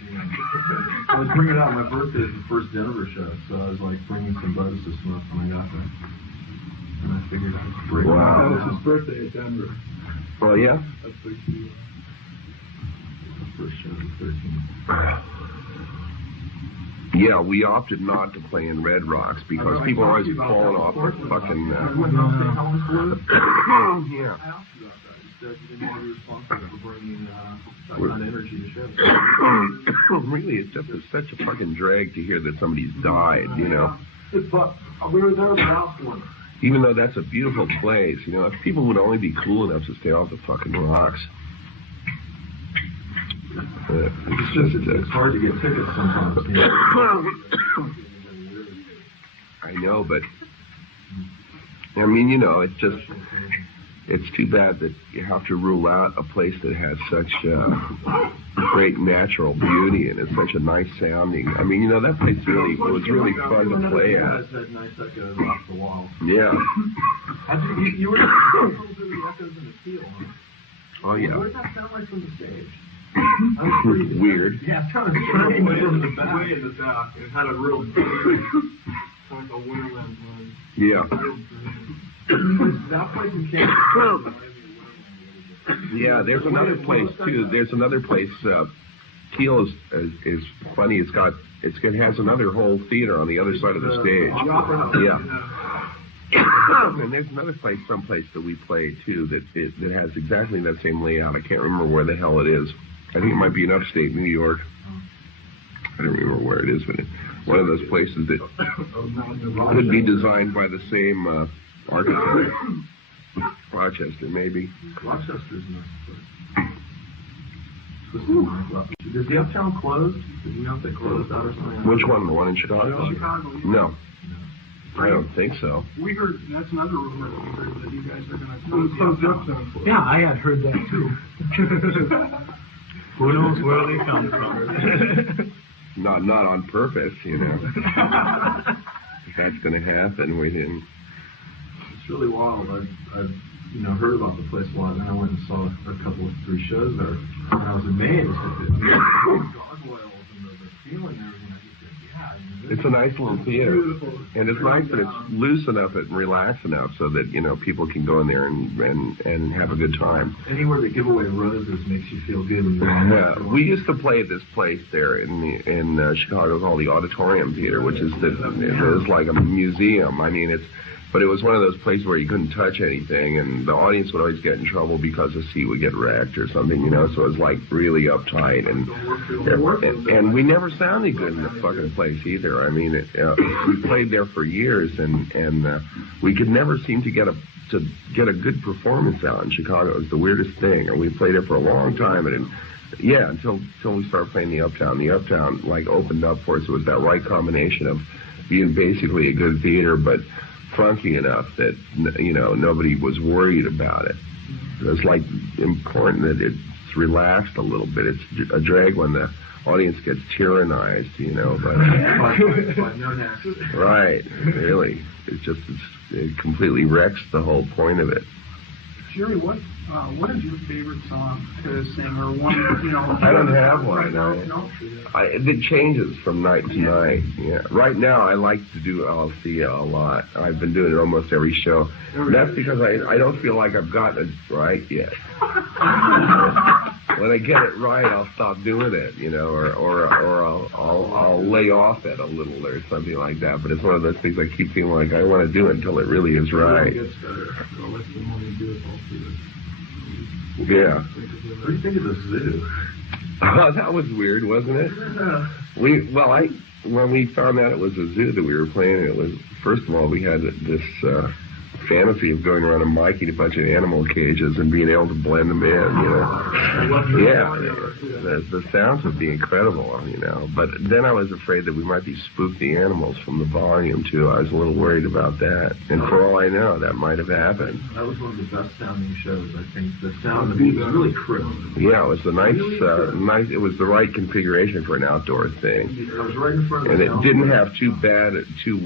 I was bringing out my birthday as the first Denver show, so I was like bringing some buzz to smoke when I got there. And I figured I was breaking Wow. out. That was his birthday at Denver. Well, yeah. That's the key. The first show was 13. Yeah, we opted not to play in Red Rocks because people are always falling off their fucking... Yeah. Yeah. I asked you about that. You said you didn't want to be responsible for bringing that kind of energy to shows. Really, it's just such a fucking drag to hear that somebody's died, you know. But we were there last one. Even though that's a beautiful place, you know, if people would only be cool enough to stay off the fucking rocks. It's hard to get tickets sometimes. You know? I know, but I mean, you know, it's too bad that you have to rule out a place that has such great natural beauty and it's such a nice sounding. I mean, you know, that place was really fun to play at. Nice echoes off the wall. Yeah. You were listening to the echoes in the field, huh? Oh yeah. What did that sound like from the stage? Weird. Yeah, it sounded strange from the back. Way in the back. It had a real like a woodland one. Yeah. That place in Kansas. Yeah, there's another place too. There's another place. Teal is funny. It has another whole theater on the other side of the stage. Yeah. And there's another place, someplace that we play too that has exactly that same layout. I can't remember where the hell it is. I think it might be in upstate New York. I don't remember where it is, but it's one of those places that could be designed by the same architect. Rochester, maybe. Rochester's nice. Does the Uptown close? Did you know if they closed out or something? Which one? The one in Chicago? Chicago. No. I don't think so. We heard, that's another rumor that we heard, that you guys are going to close the Uptown. Yeah, I had heard that too. Who knows where they come from? Not on purpose, you know. If that's going to happen, we didn't. It's really wild. I've heard about the place a lot, and then I went and saw a couple of 3 shows there, and I was amazed at the gargoyles and the feeling and everything. I just said, yeah. It's a nice little theater, and it's nice that it's loose enough and relaxed enough so that, you know, people can go in there and have a good time. Anywhere they give away roses makes you feel good when you're on Yeah, we used to play at this place there in Chicago called the Auditorium Theater, which is it's like a museum. I mean, but it was one of those places where you couldn't touch anything, and the audience would always get in trouble because the seat would get wrecked or something, you know, so it was like really uptight, and we never sounded good in the fucking place either. I mean, we played there for years, and we could never seem to get a good performance out in Chicago. It was the weirdest thing, and we played there for a long time, until we started playing the Uptown. The Uptown, like, opened up for us. It was that right combination of being basically a good theater, but funky enough that, you know, nobody was worried about it. It was like important that it's relaxed a little bit. It's a drag when the audience gets tyrannized, you know. But right, really, it completely wrecks the whole point of it. Jerry, what is your favorite song to sing, or one, you know? I don't have one. It changes from night to night. Yeah. Right now, I like to do Althea a lot. I've been doing it almost every show. That's because I don't feel like I've gotten it right yet. When I get it right, I'll stop doing it, you know, or I'll lay off it a little or something like that. But it's one of those things I keep feeling like I want to do it until it really is right. Yeah. What do you think of the zoo? Oh, that was weird, wasn't it? When we found out it was a zoo that we were playing, it was, first of all, we had this fantasy of going around and miking a bunch of animal cages and being able to blend them in, you know. Yeah, the sounds would be incredible, you know. But then I was afraid that we might be spook the animals from the volume, too. I was a little worried about that. And for all I know, that might have happened. That was one of the best sounding shows, I think. The sound of it was really crisp. Yeah, it was the nice, it was the right configuration for an outdoor thing. It was right in front of and the it didn't have too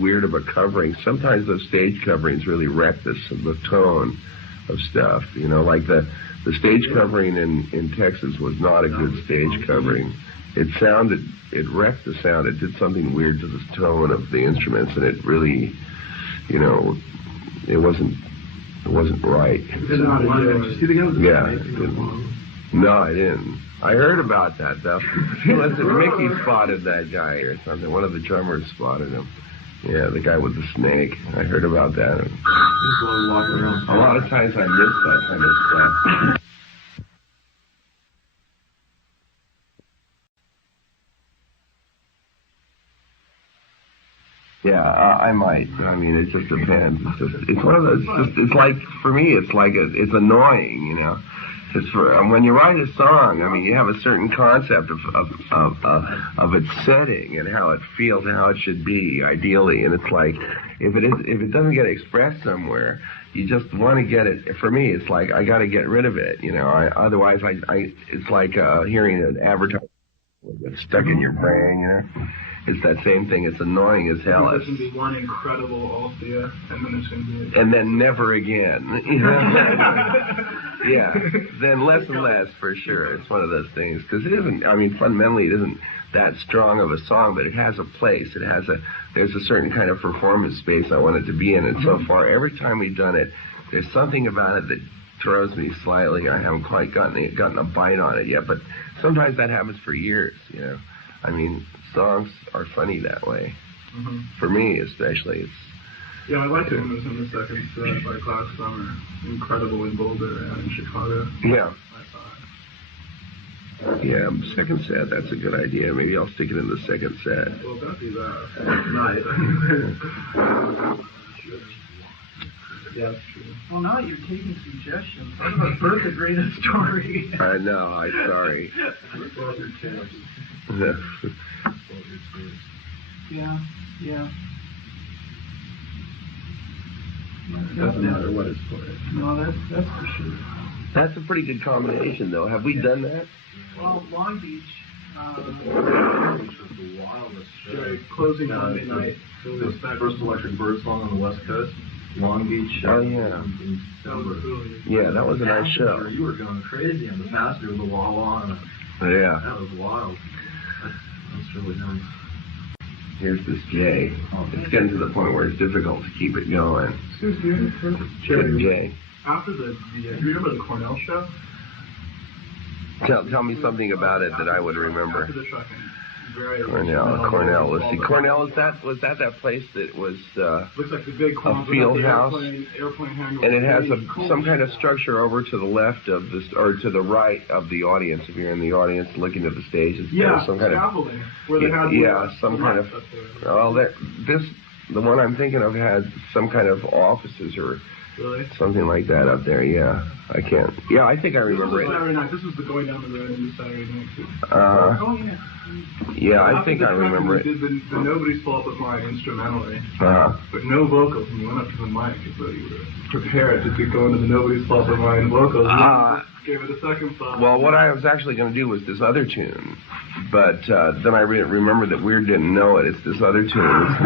weird of a covering. Sometimes those stage coverings really wreck the tone of stuff. You know, like the stage covering in Texas was not a good stage covering. It wrecked the sound. It did something weird to the tone of the instruments, and it really, you know, it wasn't right. Yeah. No, I didn't. I heard about that, though. Listen, Micky spotted that guy or something. One of the drummers spotted him. Yeah, the guy with the snake. I heard about that. A lot of times I miss that kind of stuff. Yeah, I might. I mean, it just depends. It's one of those. It's like, for me, it's it's annoying, you know. It's when you write a song, I mean, you have a certain concept of its setting and how it feels and how it should be, ideally. And it's like, if it doesn't get expressed somewhere, you just want to get it. For me, it's like, I got to get rid of it, you know. Otherwise, it's like hearing an advertisement that's stuck in your brain, you know. It's that same thing. It's annoying as hell. There's going to be one incredible Althea, and then it's going to be... And then never again. Yeah. Then less and less, for sure. It's one of those things. Because it isn't, I mean, fundamentally, it isn't that strong of a song, but it has a place. There's a certain kind of performance space I want it to be in. And so far, every time we've done it, there's something about it that throws me slightly. I haven't quite gotten a bite on it yet. But sometimes that happens for years, you know. I mean, songs are funny that way. Mm-hmm. For me, especially. Yeah, I liked it when it was in the second set, like last summer. Incredible in Boulder and in Chicago. Yeah. I saw it. Yeah, second set, that's a good idea. Maybe I'll stick it in the second set. Well, don't do that. Night. Yeah, that's true. Well, now you're taking suggestions. I'm going to birth the greatest story. I know, I'm sorry. Yeah. Doesn't matter what it's for. No, that's for sure. That's a pretty good combination, though. Have we done that? Well, Long Beach. Which was the wildest show. Closing Monday night. The first Electric Bird song on the West Coast. Long Beach. Oh, yeah. Yeah, that was a nice show. You were going crazy on the passenger with the wah-wah. Yeah. That was wild. That's really nice. Here's this J. It's getting to the point where it's difficult to keep it going. Excuse me. J. After do you remember the Cornell show? Tell me something about it that I would remember. After the trucking. Cornell. Let's see. Cornell, was that place that was looks like the big a field house, airplane hangar, and it has some kind of structure over to the left of this, or to the right of the audience. If you're in the audience looking at the stage, yeah, some kind scaffolding, of where they had some kind of. Well, the one I'm thinking of has some kind of offices or. Really? Something like that up there, yeah. I can't. Yeah, I think I remember it. Saturday night. This was the going down the road in the Saturday night. Yeah, I think I remember it. We did the Nobody's Fault But Mine instrumentally, but no vocals. And you went up to the mic as though you were prepared to go into the Nobody's Fault But Mine vocals. Gave it a second thought. Well, what I was actually going to do was this other tune, but then I remembered that Wierd didn't know it. It's this other tune.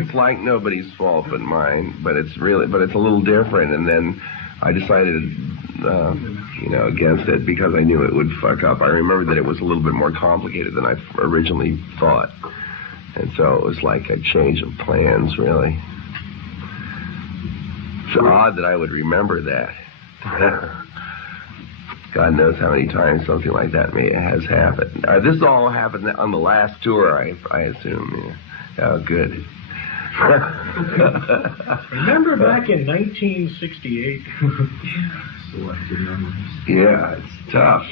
It's like Nobody's Fault But Mine, but it's a little different. And then I decided, against it because I knew it would fuck up. I remembered that it was a little bit more complicated than I originally thought, and so it was like a change of plans, really. It's odd that I would remember that. God knows how many times something like that has happened. This all happened on the last tour, I assume. Yeah. Oh, good. Remember back in 1968? Selected memories. Yeah, it's tough.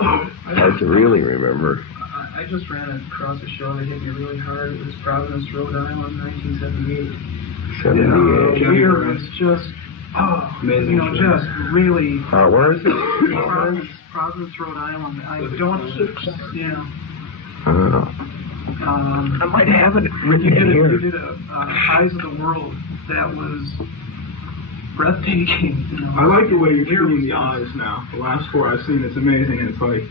I have to really remember. I just ran across a show that hit me really hard. It was Providence, Rhode Island, 1978. 78. Wierd was just, amazing. Just really. Where is it? Providence, Rhode Island. I don't. Yeah. I might have it written here. You did a Eyes of the World that was breathtaking. I like the way you're treating the eyes now. The last 4 I've seen, it's amazing, and it's like,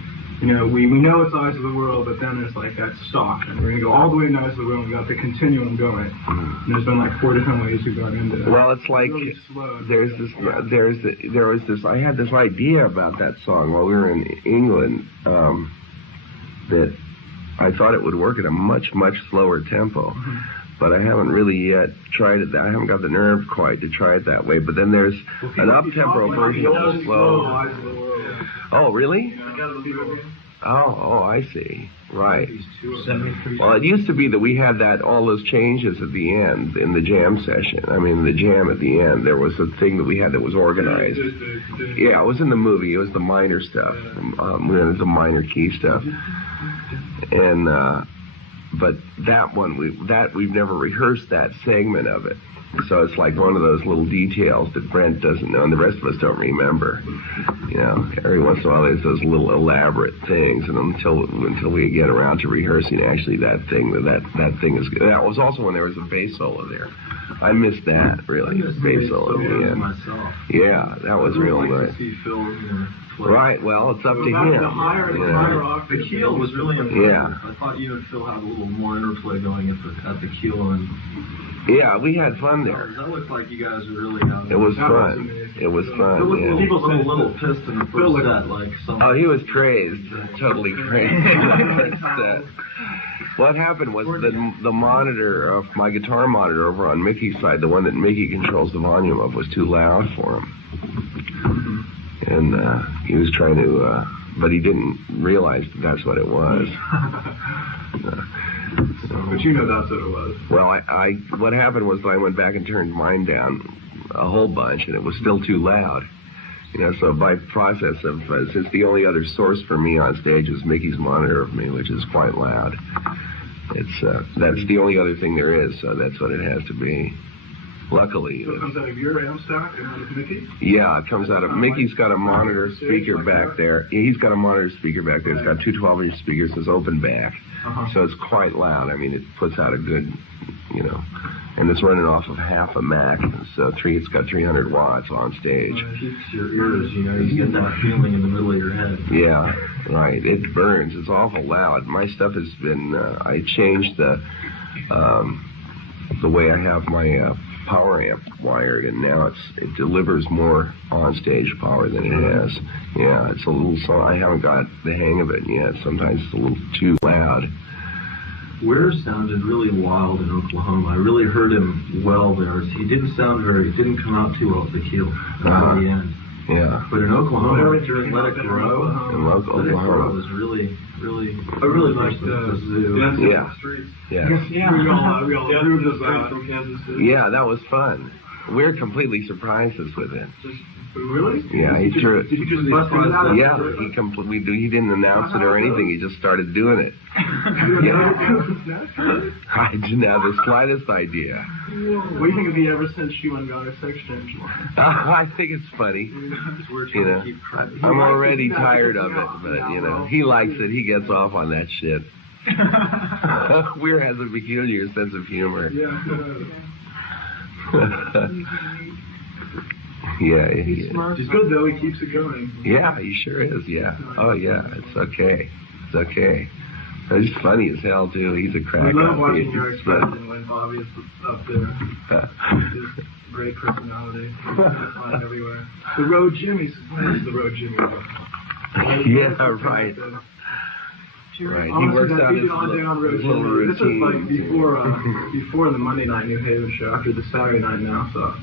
we know it's Eyes of the World, but then it's like that stock, and we're going to go all the way to Eyes of the World, and we got the continuum going. And there's been like 4 different ways we got into it. Well, it's like, really slow, there was this, I had this idea about that song while we were in England, that I thought it would work at a much, much slower tempo. But I haven't really yet tried it. I haven't got the nerve quite to try it that way. But then there's an up-tempo version of the slow. Oh, really? Oh, I see. Right. Well, it used to be that we had all those changes at the end in the jam session. I mean, the jam at the end, there was a thing that we had that was organized. Yeah, it was in the movie. It was the minor stuff. It was the minor key stuff. And, but that one, we've never rehearsed that segment of it. So it's like one of those little details that Brent doesn't know and the rest of us don't remember. Every once in a while there's those little elaborate things, and until we get around to rehearsing actually that thing is good. That was also when there was a bass solo there. I missed that, really. Bass solo at the end. Myself. Yeah, that was real nice. Right, well, it's up to him. The keel was really important. Yeah. I thought you and Phil had a little more interplay going at the keel. And yeah, we had fun there. That looked like you guys were really having it was fun. It was fun, yeah. People said a little pissed in the first set, like something. Oh, he was crazed. Totally crazed. What happened was the monitor of my guitar monitor over on Micky's side, the one that Micky controls the volume of, was too loud for him. And he was trying to, but he didn't realize that's what it was. But that's what it was. Well, what happened was that I went back and turned mine down a whole bunch, and it was still too loud. So by process of, since the only other source for me on stage was Micky's monitor of me, which is quite loud. That's the only other thing there is, so that's what it has to be. Luckily. So it comes out of your amp stock and out of Micky? Yeah, it comes out of, Micky's got a monitor speaker back there. He's got a monitor speaker back there. It's got 2 12-inch speakers, it's open back. So it's quite loud. I mean, it puts out a good, and it's running off of half a Mac. So it's got 300 watts on stage. It keeps your ears, you get that feeling in the middle of your head. Yeah, right. It burns. It's awful loud. My stuff has been, I changed the way I have my power amp wired, and now it delivers more on-stage power than it has. Yeah, it's a little, so I haven't got the hang of it yet. Sometimes it's a little too loud. Wierd sounded really wild in Oklahoma. I really heard him well there. He didn't come out too well at the keel at the end. Yeah. But in Oklahoma, during Let It Grow, Let It Grow was really, I really liked the zoo. Yeah. Yeah. We all threw this out from Kansas City. Yeah, that was fun. Wierd completely surprised us with it. Really? Yeah, he threw it. Did you just bust it out? Yeah, he didn't announce it or anything. He just started doing it. Yeah. I didn't have the slightest idea. What do you think of the Ever Since She Went Got Her Sex Change line? I think it's funny. I'm already tired of it, but he likes it. He gets off on that shit. Wierd has a peculiar sense of humor. Yeah. He's good though. He keeps it going. Yeah, he sure is. Yeah. Oh yeah, it's okay. It's okay. He's funny as hell too. He's a crack. We love watching your expression when Bobby is up there. His great personality. Flying everywhere. The Road Jimmy's the Road Jimmy. Yeah, right. Right. He works out his little routine. This is like before the Monday night New Haven show, after the Saturday night now, so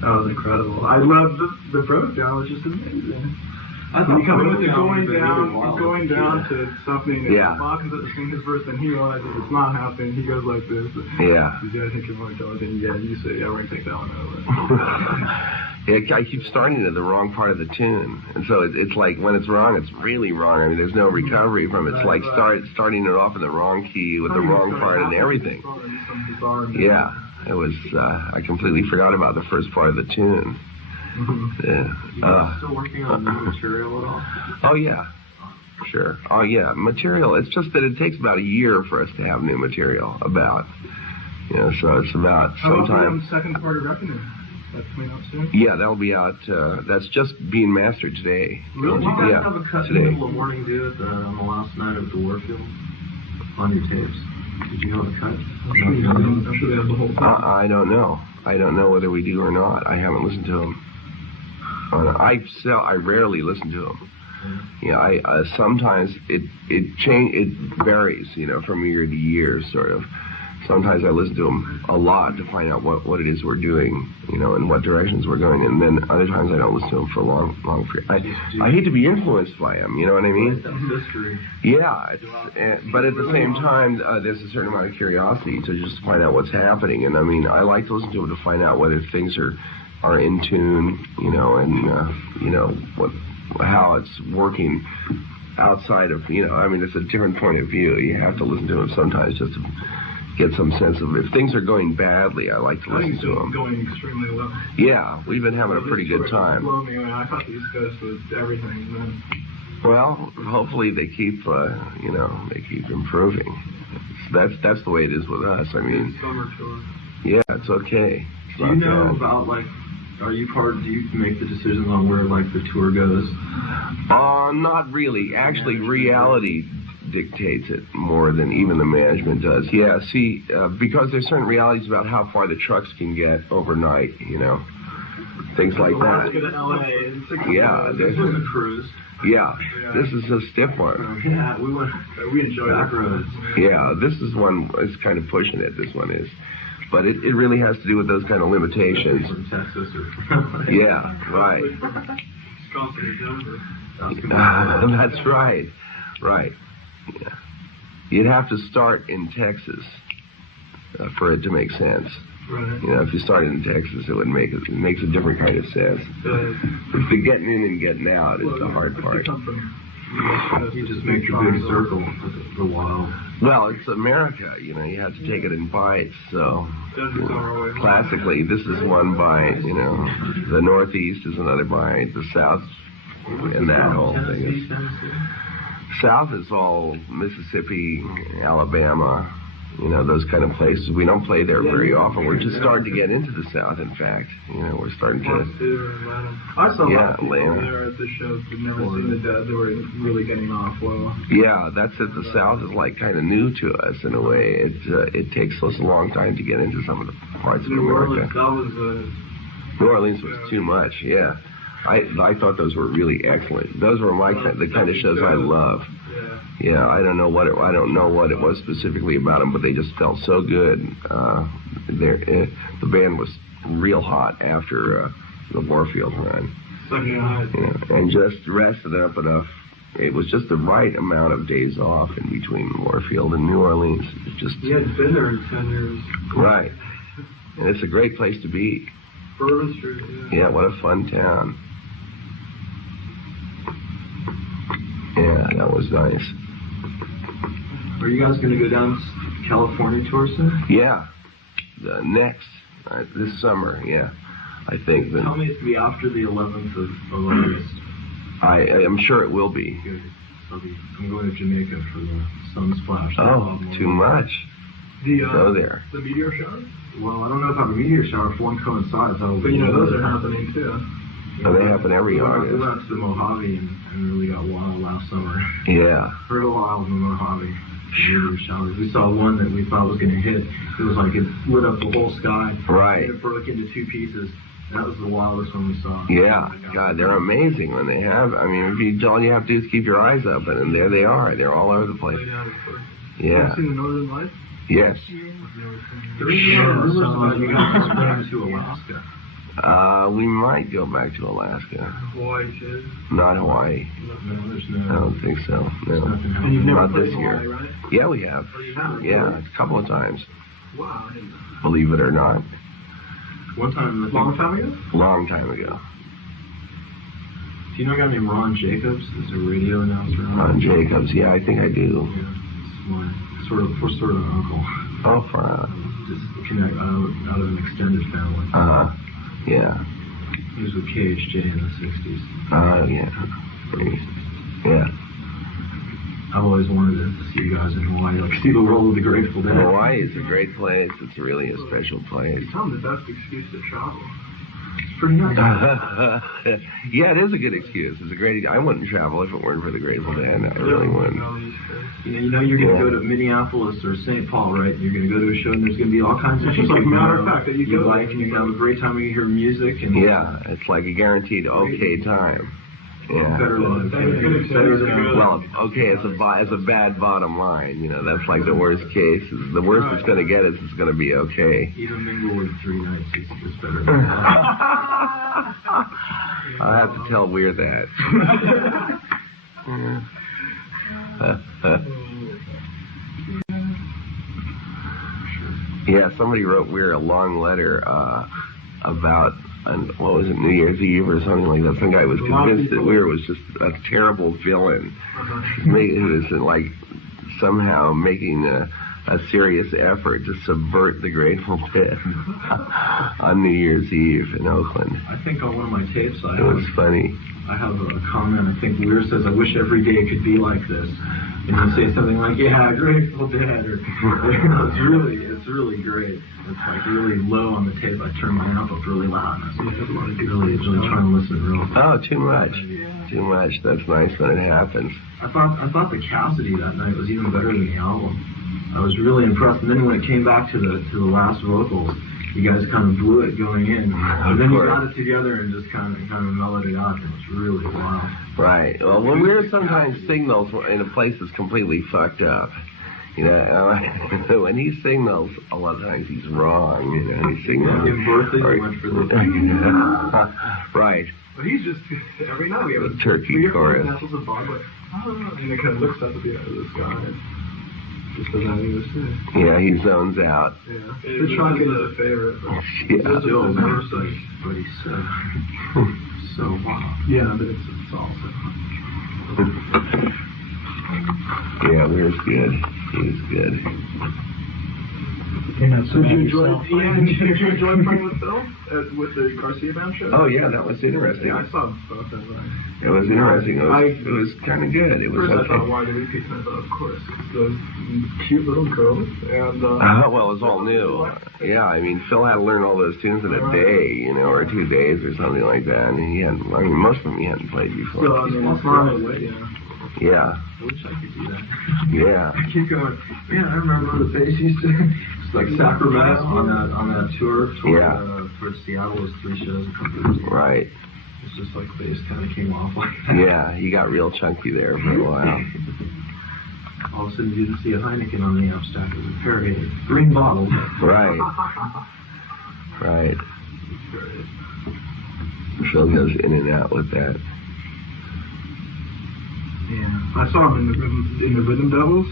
that was incredible. I love the breakdown. It's just amazing. When you come in with it going down to something, and Balkans at the sing his verse, and he realizes it's not happening. He goes like this. Yeah. You gotta think you're more intelligent. You say, we're gonna take that one over. Yeah, I keep starting at the wrong part of the tune, and so it's like when it's wrong, it's really wrong. I mean, there's no recovery from it. It's like starting it off in the wrong key with the wrong part and everything. Yeah, it was. I completely forgot about the first part of the tune. Yeah. You guys still working on new material at all? Oh yeah, sure. Oh yeah, material. It's just that it takes about a year for us to have new material about. You know, so it's about sometime. How about the second part of Reckoning? That's coming out soon? Yeah, that'll be out. That's just being mastered today. Really? Did you guys have a cut today. in the middle of morning do it on the last night of the Warfield on your tapes? Did you have a cut? I'm sure they have the whole thing. I don't know. I don't know whether we do or not. I haven't listened to them. I rarely listen to them. Yeah, I sometimes it varies, you know, from year to year, sort of. Sometimes I listen to them a lot to find out what it is we're doing, you know, and what directions we're going. And then other times I don't listen to them for long period. I hate to be influenced by them, you know what I mean? History. Yeah, but at the same time, there's a certain amount of curiosity to just find out what's happening. And I mean, I like to listen to them to find out whether things are in tune, you know, and you know how it's working outside of, you know. I mean, it's a different point of view. You have to listen to them sometimes just to get some sense of if things are going badly. I like to listen to them. Going extremely well. Yeah, we've been having a pretty good time. I thought the East Coast was everything. Man. Well, hopefully they keep, you know, they keep improving. That's the way it is with us. I mean, summer tour. Yeah, it's okay. It's do you know about like? Do you make the decisions on where like the tour goes? Not really. Actually, reality dictates it more than even the management does. Yeah, see, because there's certain realities about how far the trucks can get overnight, you know, things like that. To LA yeah, this was a cruise. Yeah, this is a stiff one. Yeah, we enjoyed back roads. Yeah, this is one. It's kind of pushing it. This one is. But it really has to do with those kind of limitations. From Texas or yeah, right. That's right. Right. Yeah. You'd have to start in Texas for it to make sense. Right. You know, if you started in Texas, it makes a different kind of sense. It's the getting in and getting out is the hard part. You just make a big circle for a while. Well, it's America, you know, you have to take it in bites, so you know, classically this is one bite, you know, the Northeast is another bite, the South, and that whole thing is. South is all Mississippi, Alabama, you know, those kind of places. We don't play there very often. We're just starting to get into the South, in fact. You know, we're starting to... I saw Atlanta. There at the show who'd never seen the Dead. They were really getting off well. Yeah, that's it. The South is like kind of new to us in a way. It takes us a long time to get into some of the parts of America. New Orleans was too much, yeah. I thought those were really excellent. Those were the kind of shows I love. Yeah, I don't know what it was specifically about them, but they just felt so good. The band was real hot after the Warfield run, you know, and just rested up enough. It was just the right amount of days off in between Warfield and New Orleans. Just you hadn't been there in 10 years, right? And it's a great place to be. Bourbon Street. Yeah, what a fun town. Yeah, that was nice. Are you guys going to go down California tour soon? Yeah, next this summer. Yeah, I think. Tell me it's going to be after the 11th of August. I am sure it will be. Good. I'm going to Jamaica for the Sunsplash. Oh, too much. Go there. The meteor shower? Well, I don't know if I have a meteor shower. If one coincides, but you know those are happening too. Oh, they happen every August. We went to the Mojave and really got wild last summer. Yeah. Heard a wild in the Mojave. Showers. We saw one that we thought was going to hit. It was like it lit up the whole sky. Right. And it broke into two pieces. That was the wildest one we saw. Yeah. God, they're amazing when they have. I mean, all you have to do is keep your eyes open, and there they are. They're all over the place. Yeah. Have you seen the Northern Lights? Yes. There's rumors about you guys going to Alaska. We might go back to Alaska. Hawaii too? Not Hawaii. No, there's no. I don't think so. No. And you've never Not played this year. Hawaii, right? Yeah, we have. Oh, you have? Yeah, a couple of times. Wow. Believe it or not. One time. Long time ago? Long time ago. Do you know a guy named Ron Jacobs? He's a radio announcer. Ron Jacobs. Yeah, I think I do. Yeah, it's my sort of an uncle. Oh, fine. just connect out of an extended family. Yeah. He was with KHJ in the 60s. Yeah. Yeah. I've always wanted to see you guys in Hawaii, like see the world of the Grateful Dead. Hawaii is a great place. It's really a special place. You tell them the best excuse to travel. It's pretty nice. Yeah, it is a good excuse. It's a great. I wouldn't travel if it weren't for the Grateful Dead. I really wouldn't. You know you're going to go to Minneapolis or St. Paul, right? You're going to go to a show and there's going to be all kinds of things. It's just like matter of fact that you go like and you have a great time and you hear music. And yeah, it's like a guaranteed okay time. Yeah. Better than well, okay, it's a bad bottom line. You know, that's like the worst case. The worst it's going to get is it's going to be okay. Even mingle with 3 nights is better than that. I'll have to tell Wierd that. Yeah, somebody wrote Wierd a long letter about, what was it, New Year's Eve or something like that. Some guy was convinced that Wierd was just a terrible villain who was like somehow making a serious effort to subvert the Grateful Dead on New Year's Eve in Oakland. I think on one of my tapes it was funny. I have a comment. I think Wierd says, "I wish every day could be like this." And he'll say something like, "Yeah, Grateful Dead," or it's really great. It's like really low on the tape. I turn mine up really loud. Really trying to listen real. Oh, too much. Too much. That's nice when it happens. I thought the Cassidy that night was even better than the album. I was really impressed. And then when it came back to the last vocals, you guys kind of blew it going in. And then you got it together and just kind of mellowed it out. It was really wild. Right. Well, when Wierd sometimes signals in a place that's completely fucked up, you know, when he signals, a lot of times he's wrong. You know, he signals. In Berkeley, he went for the right. But he's just every night we have a turkey chorus. And it kind of looks up at the sky. Just doesn't have anything to say. Yeah, he zones out. Yeah. The Truck is a favorite. Yeah. Still like what he said. So wow. Yeah, but it's also. Yeah, Weird's good. He's good. So did you enjoy playing with Phil with the Garcia band show? Oh yeah, that was interesting. Yeah, I saw both of them. It was interesting. It was kind of good. It was first okay. I thought, why did we pick that? Of course, it's the cute little girls and. Well, it was all new. Yeah, I mean, Phil had to learn all those tunes in a day, you know, or 2 days or something like that. And he hadn't. I mean, most of them he hadn't played before. So I mean, it's far away, yeah. I wish I could do that. Yeah. I keep going. Man, I remember the bass used to. It's like Sacramento on that tour. Towards Seattle was 3 shows a couple years ago. Right. It's just like bass kind of came off like that. Yeah, he got real chunky there for a while. All of a sudden, you didn't see a Heineken on the amp stack. It was a variegated green bottle. Right. Right. Phil goes in and out with that. Yeah, I saw him in the Rhythm Devils,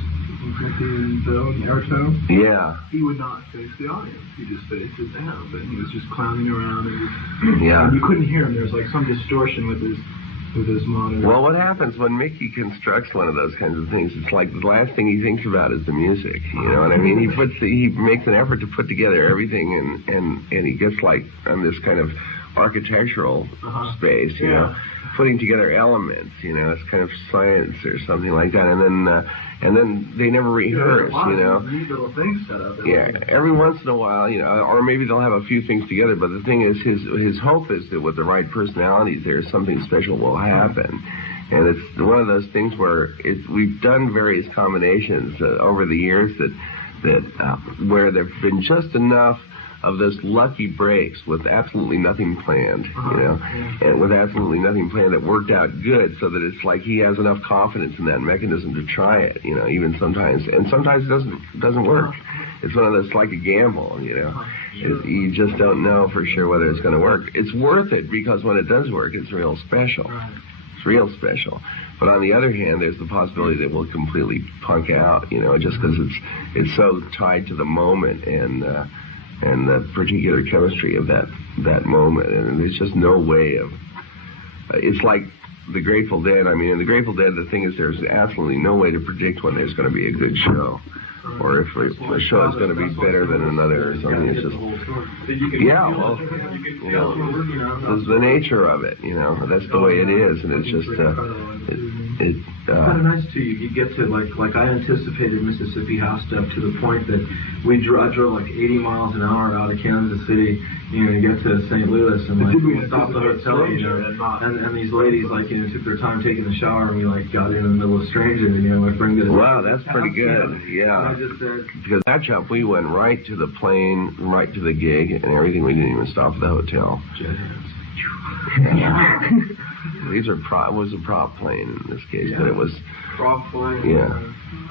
Micky and Bill and Airtone. Yeah. He would not face the audience. He just faced his amp, and he was just clowning around. And and you couldn't hear him. There was like some distortion with his monitor. Well, what happens when Micky constructs one of those kinds of things? It's like the last thing he thinks about is the music. You know what I mean? He makes an effort to put together everything, and he gets like on this kind of architectural space, you know, putting together elements, you know, it's kind of science or something like that, and then they never rehearse, you know. Neat little things set up. Yeah, every once in a while, you know, or maybe they'll have a few things together, but the thing is, his hope is that with the right personalities there, something special will happen. And it's one of those things where we've done various combinations over the years that where there've been just enough of those lucky breaks with absolutely nothing planned, you know, and with absolutely nothing planned that worked out good, so that it's like he has enough confidence in that mechanism to try it, you know, even sometimes, and sometimes it doesn't work. It's one of those, like a gamble, you know. You just don't know for sure whether it's going to work. It's worth it because when it does work, it's real special. It's real special. But on the other hand, there's the possibility that we'll completely punk out, you know, just because it's so tied to the moment and the particular chemistry of that moment, and there's just no way of. It's like the Grateful Dead. I mean, in the Grateful Dead, the thing is, there's absolutely no way to predict when there's going to be a good show. or if a show is going to be better than another or something. It's just, yeah, well, you know, this is the nature of it, you know, that's the way it is, and it's just, it's kind of nice too. You get to like I anticipated Mississippi House stuff to the point that I drove like 80 miles an hour out of Kansas City, you know, to get to St. Louis, and like we stopped at the hotel, you know, and these ladies like, you know, took their time taking a shower, and we like got in the middle of Stranger, you know, my friend did. Wow, that's pretty good. Yeah. Because that jump, we went right to the plane, right to the gig, and everything. We didn't even stop at the hotel. Jet hands. These are it was a prop plane in this case, but it was prop plane. Yeah.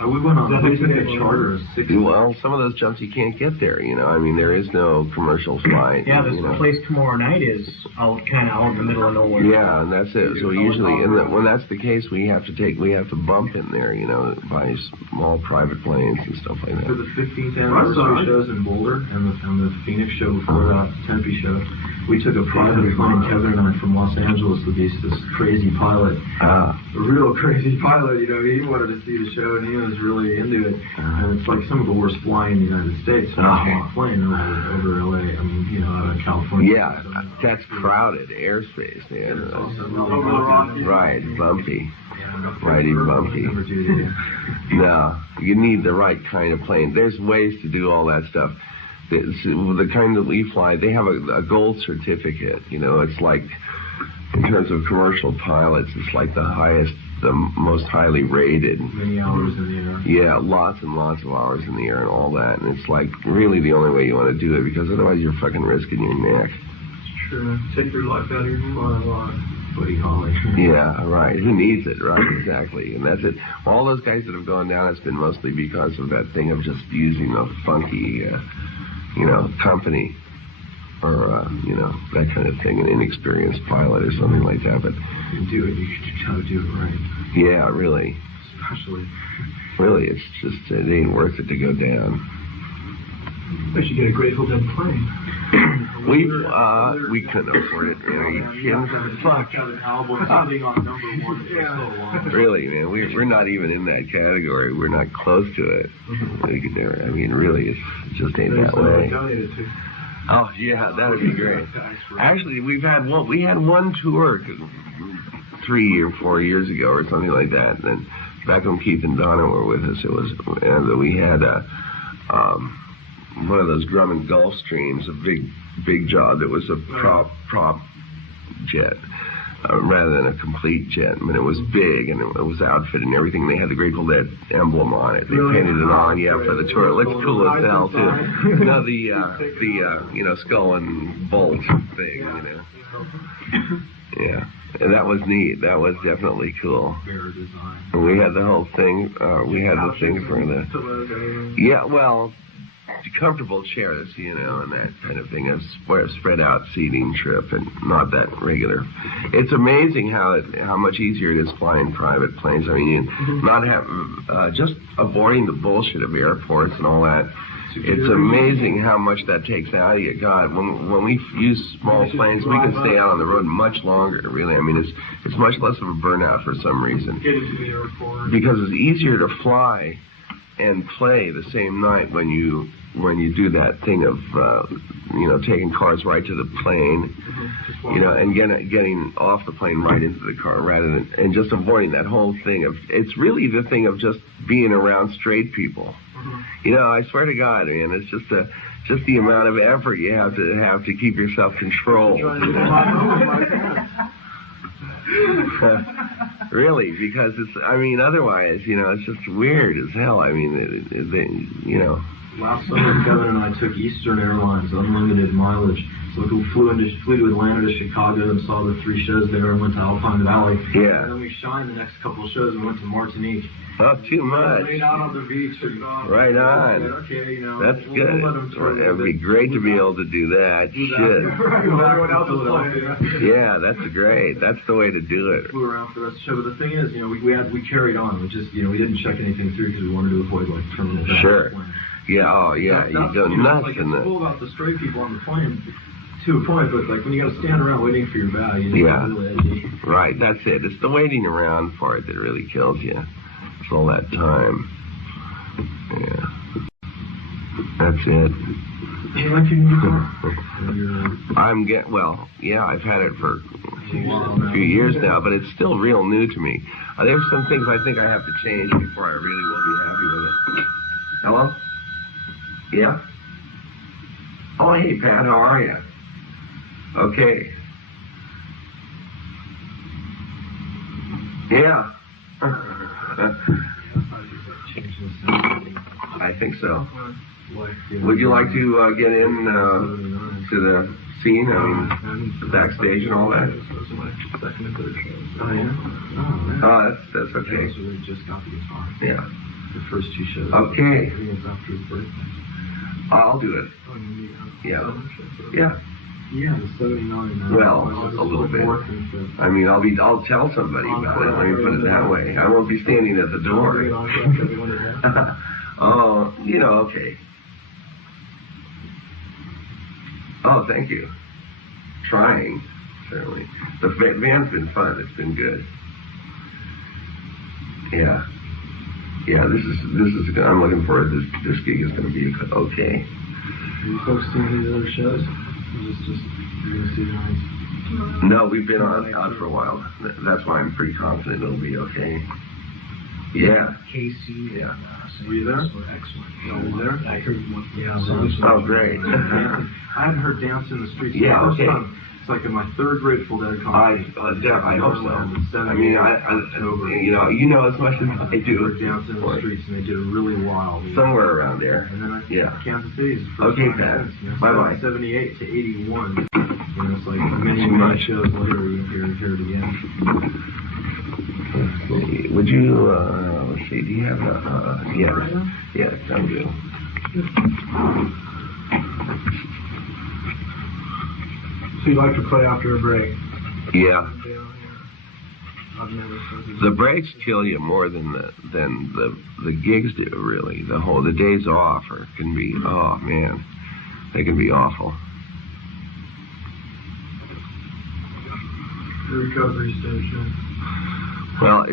We went on we took a charter of 6. Well, some of those jumps you can't get there, you know. I mean, there is no commercial flight. Yeah, this place tomorrow night is kind of out in the middle of nowhere. Yeah, and that's it. So usually, when that's the case, we have to bump in there, you know, by small private planes and stuff like that. For the 15th anniversary shows in Boulder and the Phoenix show before that, the Tempe show, we took a private plane, Kevin and I, from Los Angeles with this crazy pilot. A real crazy pilot, you know. He wanted to see the show, and he was really into it. And it's like some of the worst flying in the United States. So on a plane over LA, I mean, you know, out of California. Yeah, that's crowded airspace. Yeah, right, bumpy. Righty bumpy. No, you need the right kind of plane. There's ways to do all that stuff. The kind that we fly, they have a gold certificate. You know, it's like, in terms of commercial pilots, it's like the highest, the most highly rated. Many hours in the air. Yeah, lots and lots of hours in the air and all that. And it's like really the only way you want to do it, because otherwise you're fucking risking your neck. It's true. Take your life out of your flying. Buddy Holly. Yeah, right. Who needs it, right? Exactly. And that's it. All those guys that have gone down, it's been mostly because of that thing of just using a funky, you know, company or, you know, that kind of thing, an inexperienced pilot or something like that. But you do it, you gotta do it right. Yeah, really. Especially. Really, it's just, it ain't worth it to go down. They should get a Grateful Dead plane. We couldn't afford it, man. Are you kidding? Fuck. Really, man, we're not even in that category. We're not close to it. I mean, really, it just ain't that way. Oh yeah, that would be great. Actually, we had one tour 3 or 4 years ago or something like that. And then back when Keith and Donna were with us, we had one of those Grumman Gulfstreams, a big job that was a prop jet rather than a complete jet. I mean, it was big and it was outfitted and everything. They had the Grateful Dead emblem on it. They painted it on, for the tour. It looked cool as hell too. No, the you know, skull and bolt thing, you know. Yeah. And that was neat. That was definitely cool. And we had the whole thing. We had the thing for the. Yeah, well, comfortable chairs, you know, and that kind of thing. A spread out seating trip, and not that regular. It's amazing how much easier it is flying private planes. I mean, not have just avoiding the bullshit of airports and all that. It's amazing how much that takes out of you. God, when we use small planes, we can stay out on the road much longer, really. I mean, it's much less of a burnout for some reason. Because it's easier to fly and play the same night when you do that thing of, you know, taking cars right to the plane, you know, and getting off the plane right into the car rather than, and just avoiding that whole thing of, it's really the thing of just being around straight people. You know, I swear to God, man, it's just the amount of effort you have to keep yourself controlled. You know? Really, because it's, I mean, otherwise, you know, it's just weird as hell. I mean, you know. Last summer, Kevin and I took Eastern Airlines, unlimited mileage. So we flew to Atlanta to Chicago and saw the 3 shows there and went to Alpine Valley. Yeah. And then we shined the next couple of shows and went to Martinique. Not too much. Laid out on the beach. Right on. Okay, you know, that's good. It would be great to be able to do that. Shit. Yeah, that's great. That's the way to do it. Flew around for the show, but the thing is, you know, we carried on. We just, you know, we didn't check anything through because we wanted to avoid like terminal. Sure. Yeah. Oh, yeah. You go nuts like, in it's cool about the straight people on the plane to a point, but like when you got to stand around waiting for your bow, you know, it's really edgy. Right. That's it. It's the waiting around for it that really kills you. It's all that time. Yeah. That's it. You like your new car? I've had it for a few years now, but it's still real new to me. There's some things I think I have to change before I really will be happy with it. Hello? Yeah? Oh, hey, Pat, how are you? Okay. Yeah. I think so. Would you like to get in to the scene? I mean, the backstage and all that? Oh, that's okay. Yeah. The first two shows. Okay. I think it's after his birthday. I'll do it. Yeah. Yeah. Yeah, the 79. Well, a little bit. I mean, I'll tell somebody about it. Let me put it that way. I won't be standing at the door. Oh, okay. Oh, thank you. Trying, certainly. The band's been fun. It's been good. Yeah. Yeah, this is. I'm looking forward. This gig is going to be okay. Have you folks seen any other shows? Or just you're going to see the nights? No, we've been out for a while. That's why I'm pretty confident it'll be okay. Yeah. Casey. Yeah. Were you there? Excellent. You were there? I heard one. Yeah. Oh, great. I haven't heard Dance in the Streets. Yeah, okay. It's like in my third Grateful Dead concert. I hope so. I mean, you know as much as I do. Dance in the Streets, and they did it really wild. Somewhere around there. And then Kansas City is the first okay, time. Pat. Bye-bye. 78 to 81. It's like many shows later you hear it again. Let's see. Would you, let's see, do you have yes, I do. So you like to play after a break? Yeah. The breaks kill you more than the gigs do, really. The days off can be, oh man, they can be awful. The recovery station. Well,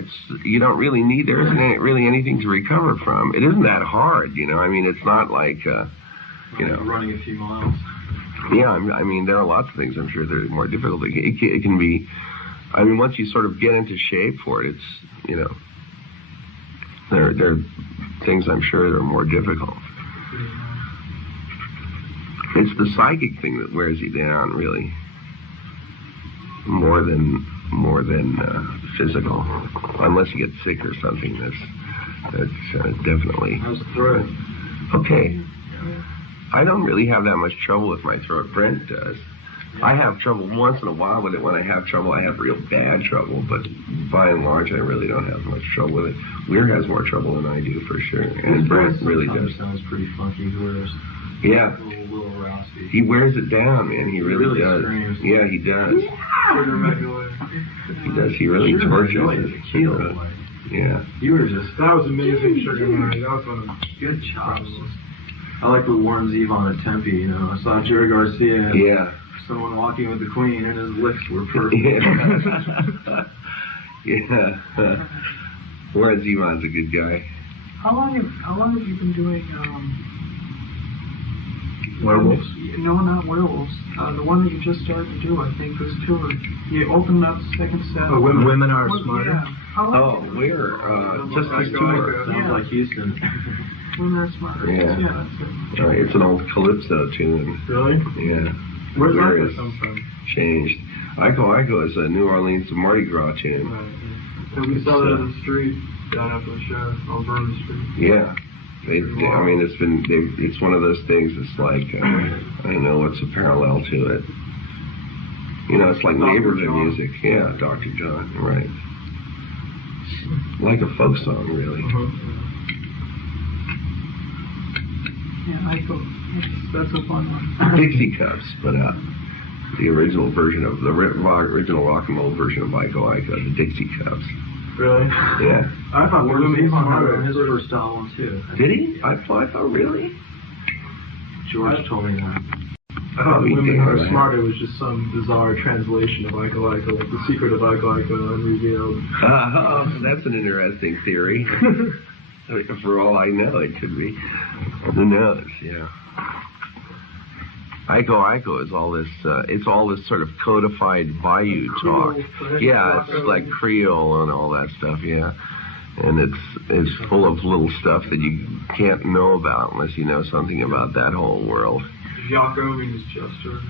you don't really need, there isn't really anything to recover from. It isn't that hard, I mean, it's not like, running a few miles. Yeah, I mean, there are lots of things I'm sure that are more difficult. It can be, I mean, once you sort of get into shape for it, it's, there are things I'm sure that are more difficult. It's the psychic thing that wears you down, really, more than physical, unless you get sick or something. That's definitely. How's the throat? Okay. I don't really have that much trouble with my throat. Brent does. I have trouble once in a while with it. When I have trouble, I have real bad trouble. But by and large, I really don't have much trouble with it. Wierd has more trouble than I do, for sure. And Brent really does. Sounds pretty funky. Yeah. A little raspy. He wears it down, man. He really does. Screams. Yeah, he does. He does. He really tortures his keel. Yeah. You were just. That was amazing, Sugar Mary. That was one of the good chops. I like with Warren Zevon at Tempe, I saw Jerry Garcia and someone walking with the Queen, and his licks were perfect. Yeah. Warren Zevon's a good guy. How long have you been doing Werewolves? No, not Werewolves. The one that you just started to do, I think, was tour. You opened up the second set. Oh, Women Are Smarter? Yeah. We're just this tour. Sounds like Houston. Women Are Smarter. Yeah. That's it. It's an old Calypso tune. Really? Yeah. Where's that come from? Changed. Iko is a New Orleans Mardi Gras tune. Right. And we saw that in the street down after the show on Bourbon Street. Yeah. I mean, it's one of those things. It's like I don't know what's a parallel to it. It's like neighborhood music. Yeah, Dr. John, right? Like a folk song, really. Yeah, Iko. That's a fun one. Dixie Cups, but the original version of the original rock and roll version of Iko, the Dixie Cups. Really? Yeah. I thought Warren Zevon had it on his first album too. Did he? I thought really. George told me that. I thought Women Are Smarter was just some bizarre translation of Iko, like The Secret of Iko Unrevealed. Oh, that's an interesting theory. For all I know, it could be. Who knows? Yeah. Iko is all this. It's all this sort of codified Bayou talk. Yeah, it's like Creole and all that stuff. Yeah, and it's full of little stuff that you can't know about unless you know something about that whole world. Jaco means Chester.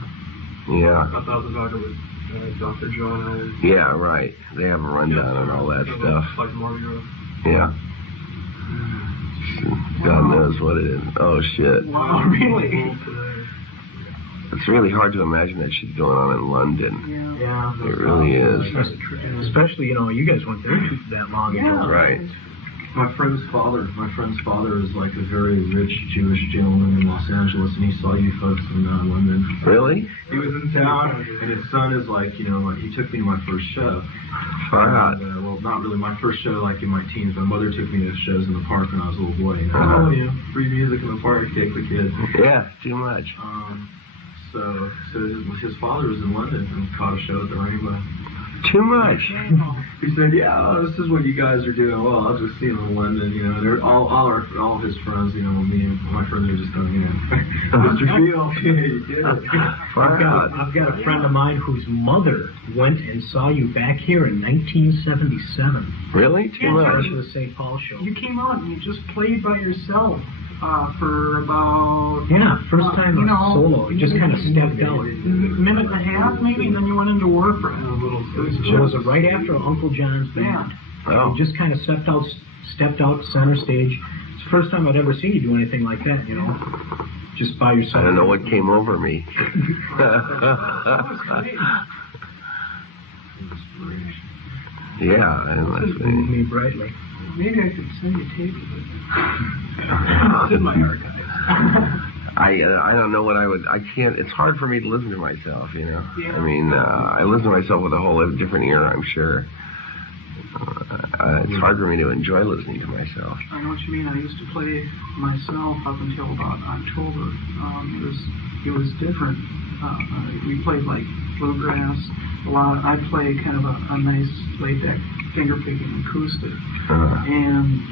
Yeah. I thought the Jaco was Dr. John. Yeah, right. They have a rundown on all that stuff. Like Margot. Yeah. God knows what it is. Oh shit. Wow, really? It's really hard to imagine that shit going on in London. Yeah. It really is. Especially, you guys went there that long ago. Right. My friend's father is like a very rich Jewish gentleman in Los Angeles, and he saw you folks in London. Really? He was in town, and his son is like, he took me to my first show. Far out. Well, not really my first show, like in my teens. My mother took me to shows in the park when I was a little boy. Uh-huh. Free music in the park, take the kids. Yeah, too much. So his father was in London and caught a show at the Rainbow. Too much. He said, "Yeah, this is what you guys are doing." Well, I was just seeing them in London, and all his friends, me and my friends are just going, Mr. Phil, yeah, you did it. I've got a friend of mine whose mother went and saw you back here in 1977. Really? Too much. For the St. Paul show. You came out and you just played by yourself for about... first time solo. Just kind of stepped out. Minute and a half, maybe, and then you went into work for a little. It was right after Uncle John's band. Oh. Just kind of stepped out center stage. It's the first time I'd ever seen you do anything like that, just by yourself. I don't know what came over me. Yeah, it must be. Me brightly. Maybe I could send you tape of it. It's in my archives. I don't know what I can't, it's hard for me to listen to myself, Yeah. I mean, I listen to myself with a whole different ear, I'm sure. It's hard for me to enjoy listening to myself. I know what you mean. I used to play myself up until about October. It was different. We played like bluegrass. I play kind of a nice laid-back finger picking acoustic, and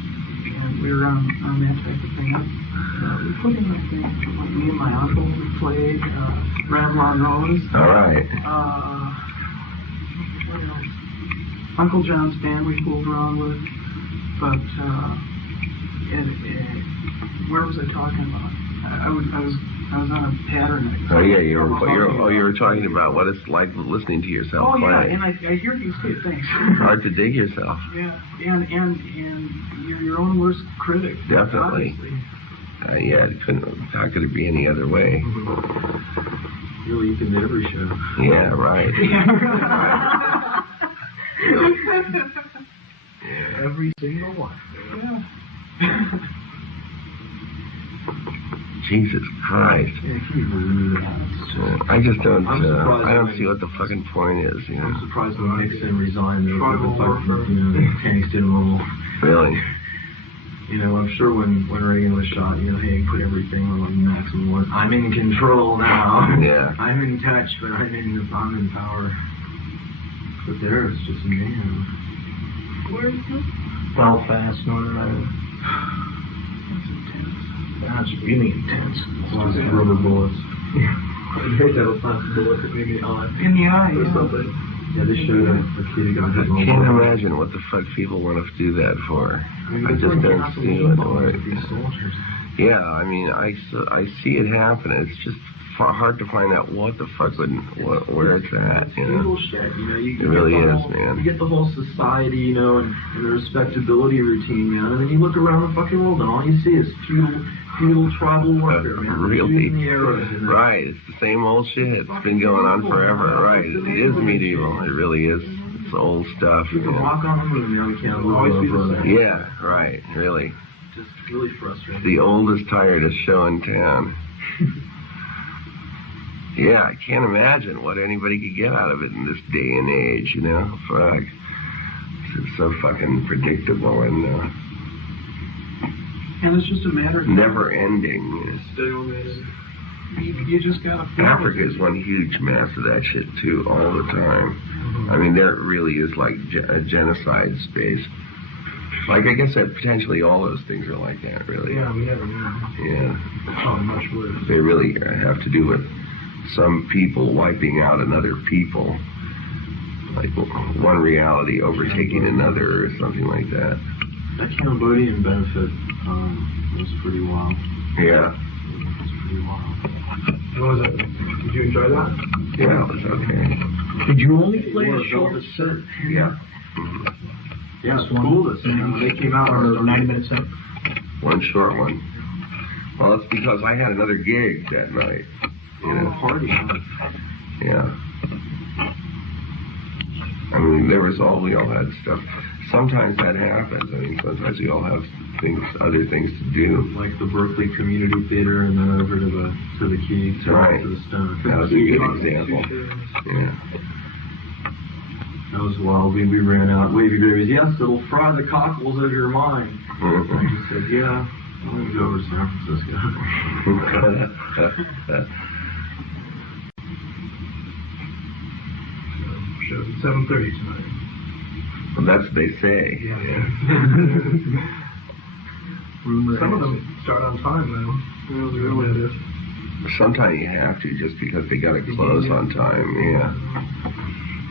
we were on that type of thing. We put in like me and my uncle. We played Ramblin' Rose. All right. What else? Uncle John's band we fooled around with, but where was I talking about? I was on a pattern. Oh yeah, you were talking about what it's like listening to yourself play. Oh yeah, and I hear you say things. Hard to dig yourself. Yeah, and you're your own worst critic. Definitely. Yeah, how could it be any other way? Really, you can do every show. Yeah, right. Every single one. Yeah. Jesus Christ. Yeah, can you believe that? I just don't. I don't see what the fucking point is. I'm surprised when Nixon resigned. Tanks did normal. Really? I'm sure when Reagan was shot, hey, put everything on maximum one. I'm in control now. Yeah. I'm in touch, but I'm in power. But there, it's just man. Where is it? Belfast, Northern Ireland. That's really intense. Just rubber bullets. I hate that plastic bullet that made me eye. In the eye, or something. Yeah, they showed a kid who got hit. I can't imagine what the fuck people want to do that for. I just don't see what the word. Yeah, I mean, I see it happen. It's just hard to find out what the fuck where it's at. Feudal shit, it really is, man. You get the whole society, and the respectability routine, man, and then you look around the fucking world, and all you see is feudal tribal warfare, man. Really? Right. It's the same old shit. It's been going on forever. Right. It is medieval. It really is. It's old stuff. You can walk on the moon, we can't always be the same. Yeah. Right. Really. Just really frustrating. The oldest, tiredest show in town. Yeah, I can't imagine what anybody could get out of it in this day and age, Fuck. It's so fucking predictable and it's just a matter of... never ending. You just gotta... Africa is one huge mass of that shit, too, all the time. I mean, there really is like a genocide space. Like, I guess that potentially all those things are like that, really. Yeah, we never know. Yeah. Probably much worse. They really have to do with some people wiping out another people. Like one reality overtaking another or something like that. That Cambodian benefit was pretty wild. Yeah. It was pretty wild. What was it? Did you enjoy that? Yeah, it was okay. Did you only play a short set? Yeah. Yeah, it's cool that they came out or 90-minute set? One short one. Well, it's because I had another gig that night. You know, party. Yeah. I mean, we all had stuff. Sometimes that happens. I mean, sometimes we all have other things to do. Like the Berkeley Community Theater, and then over to the Key, to the Stone. That was a good example. Yeah. That was wild. We ran out. Wavy Babies. Yes, it'll fry the cockles of your mind. I just said, yeah. I'm going to go over to San Francisco. Show's at 7:30 tonight. Well, that's what they say. Yeah. Some of them start on time, though. Really. Sometimes you have to, just because they got to close on time. Yeah.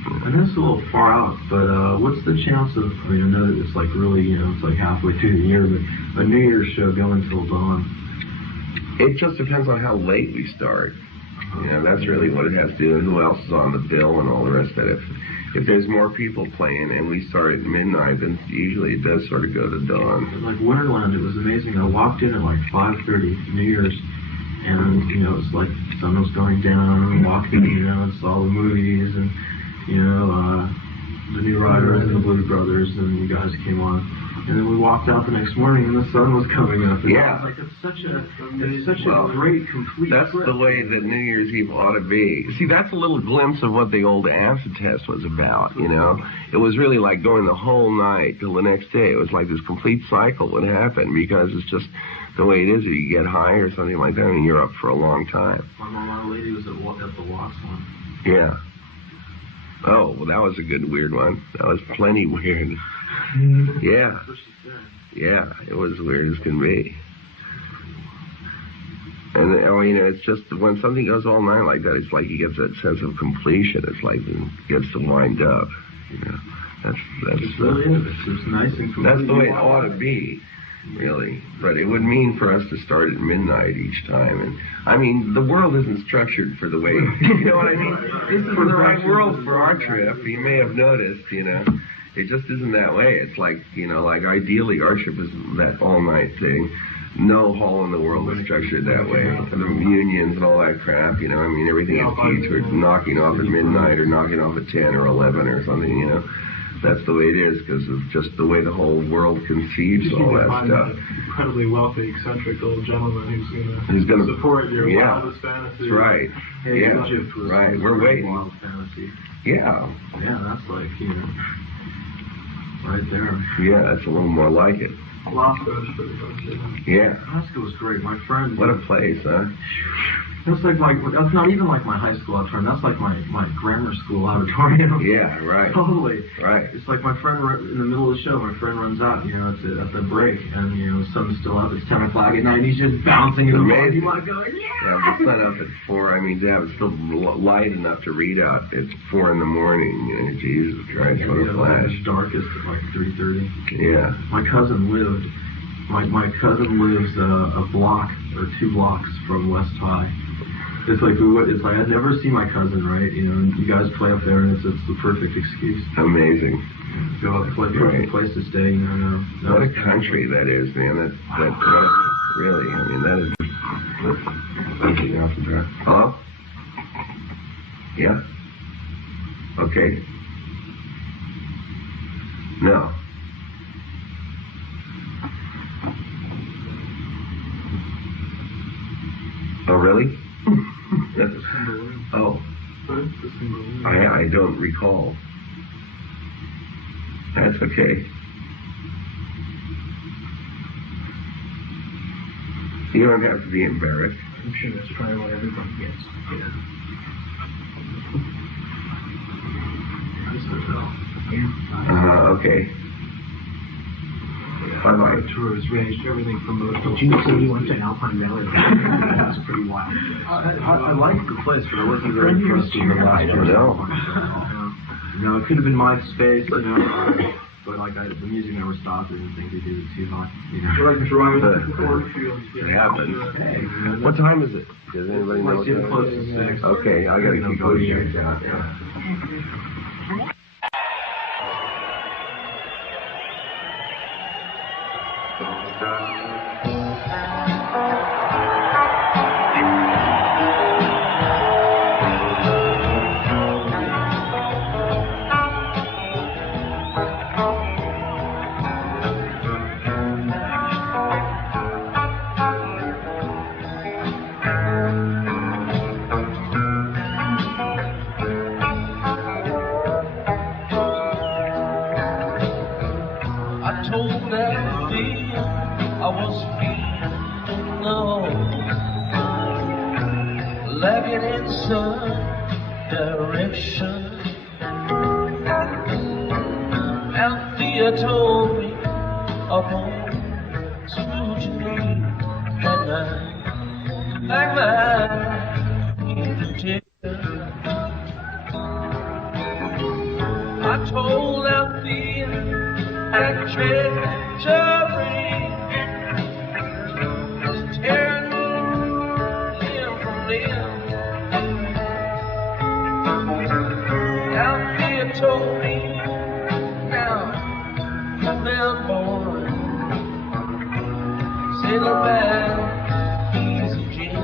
And that's a little far out, but what's the chance of, I know that it's like really, it's like halfway through the year, but a New Year's show going till dawn? It just depends on how late we start. That's really what it has to do, and who else is on the bill and all the rest of it. If there's more people playing and we start at midnight, then usually it does sort of go to dawn. Like Winterland, it was amazing. I walked in at like 5:30, New Year's, and, it was like sun was going down, and walking, and saw the movies, and, the New Riders and the Blues Brothers, and you guys came on. And then we walked out the next morning, and the sun was coming up. And yeah. It's such a great, complete That's trip. the way that New Year's Eve ought to be. See, that's a little glimpse of what the old acid test was about, It was really like going the whole night till the next day. It was like this complete cycle would happen, because it's just the way it is. If you get high or something like that, you're up for a long time. My mom, our lady, was at the Watts one. Yeah. Oh, well, that was a good weird one. That was plenty weird. Yeah. That's what she said. Yeah, it was weird as can be. And, it's just when something goes all night like that, it's like you get that sense of completion. It's like it gets to wind up. That's it's really it's nice and complete. That's the way it ought to be, really. But it would mean for us to start at midnight each time. And the world isn't structured for the way, you know what I mean? This isn't the right world for our trip. You may have noticed, It just isn't that way. It's like, like ideally our trip is that all-night thing. No hall in the world is structured that way. And the unions and all that crap, everything is key to knocking off at midnight or knocking off at 10 or 11 or something, That's the way it is, because of just the way the whole world conceives all that stuff. An incredibly wealthy, eccentric old gentleman who's going to support your wildest fantasy. That's right. Hey, yeah. Egypt was right. We're waiting. Wild fantasy. Yeah. Yeah, that's like, right there. Yeah, that's a little more like it. Alaska was pretty good. Yeah. Alaska was great. My friend. What a place, huh? That's that's not even like my high school auditorium. That's like my grammar school auditorium. Yeah, right. Totally. Right. It's like my friend, in the middle of the show, my friend runs out, at the break, and, the sun's still up. It's 10 o'clock at night, and he's just bouncing in the parking lot going, yeah! Yeah, the sun up at 4, to have it still light enough to read out. It's 4 in the morning. Jesus Christ, what a flash. It's darkest at like 3:30. Yeah. My cousin lives a block or 2 blocks from West High. It's like I'd never see my cousin, right? And you guys play up there, and it's the perfect excuse. Amazing. Go up, play, perfect place to stay. What a country that is, man. That really, that is. Hello? Yeah. Okay. No. Oh, really? Oh. I don't recall. That's okay. You don't have to be embarrassed. I'm sure that's probably what everybody gets. Yeah. Okay. tours ranged everything from most. Did you say you went to Alpine Valley? That's pretty wild. I liked the place, but I wasn't very impressed with the last year. You know, it could have been my space, you know, but like the music never stopped. I didn't think they did it too much, you know. Like driving to the cornfields. It happens. Hey, what time is it? Does anybody know? It's getting close to 6. Okay, I gotta keep going here. Althea told me of home to me that night, like mine, I told Althea that treachery was tearing limb from limb. Althea told me, now, come down, boy, say goodbye, easy, Jim.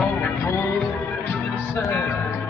on the road to the sun.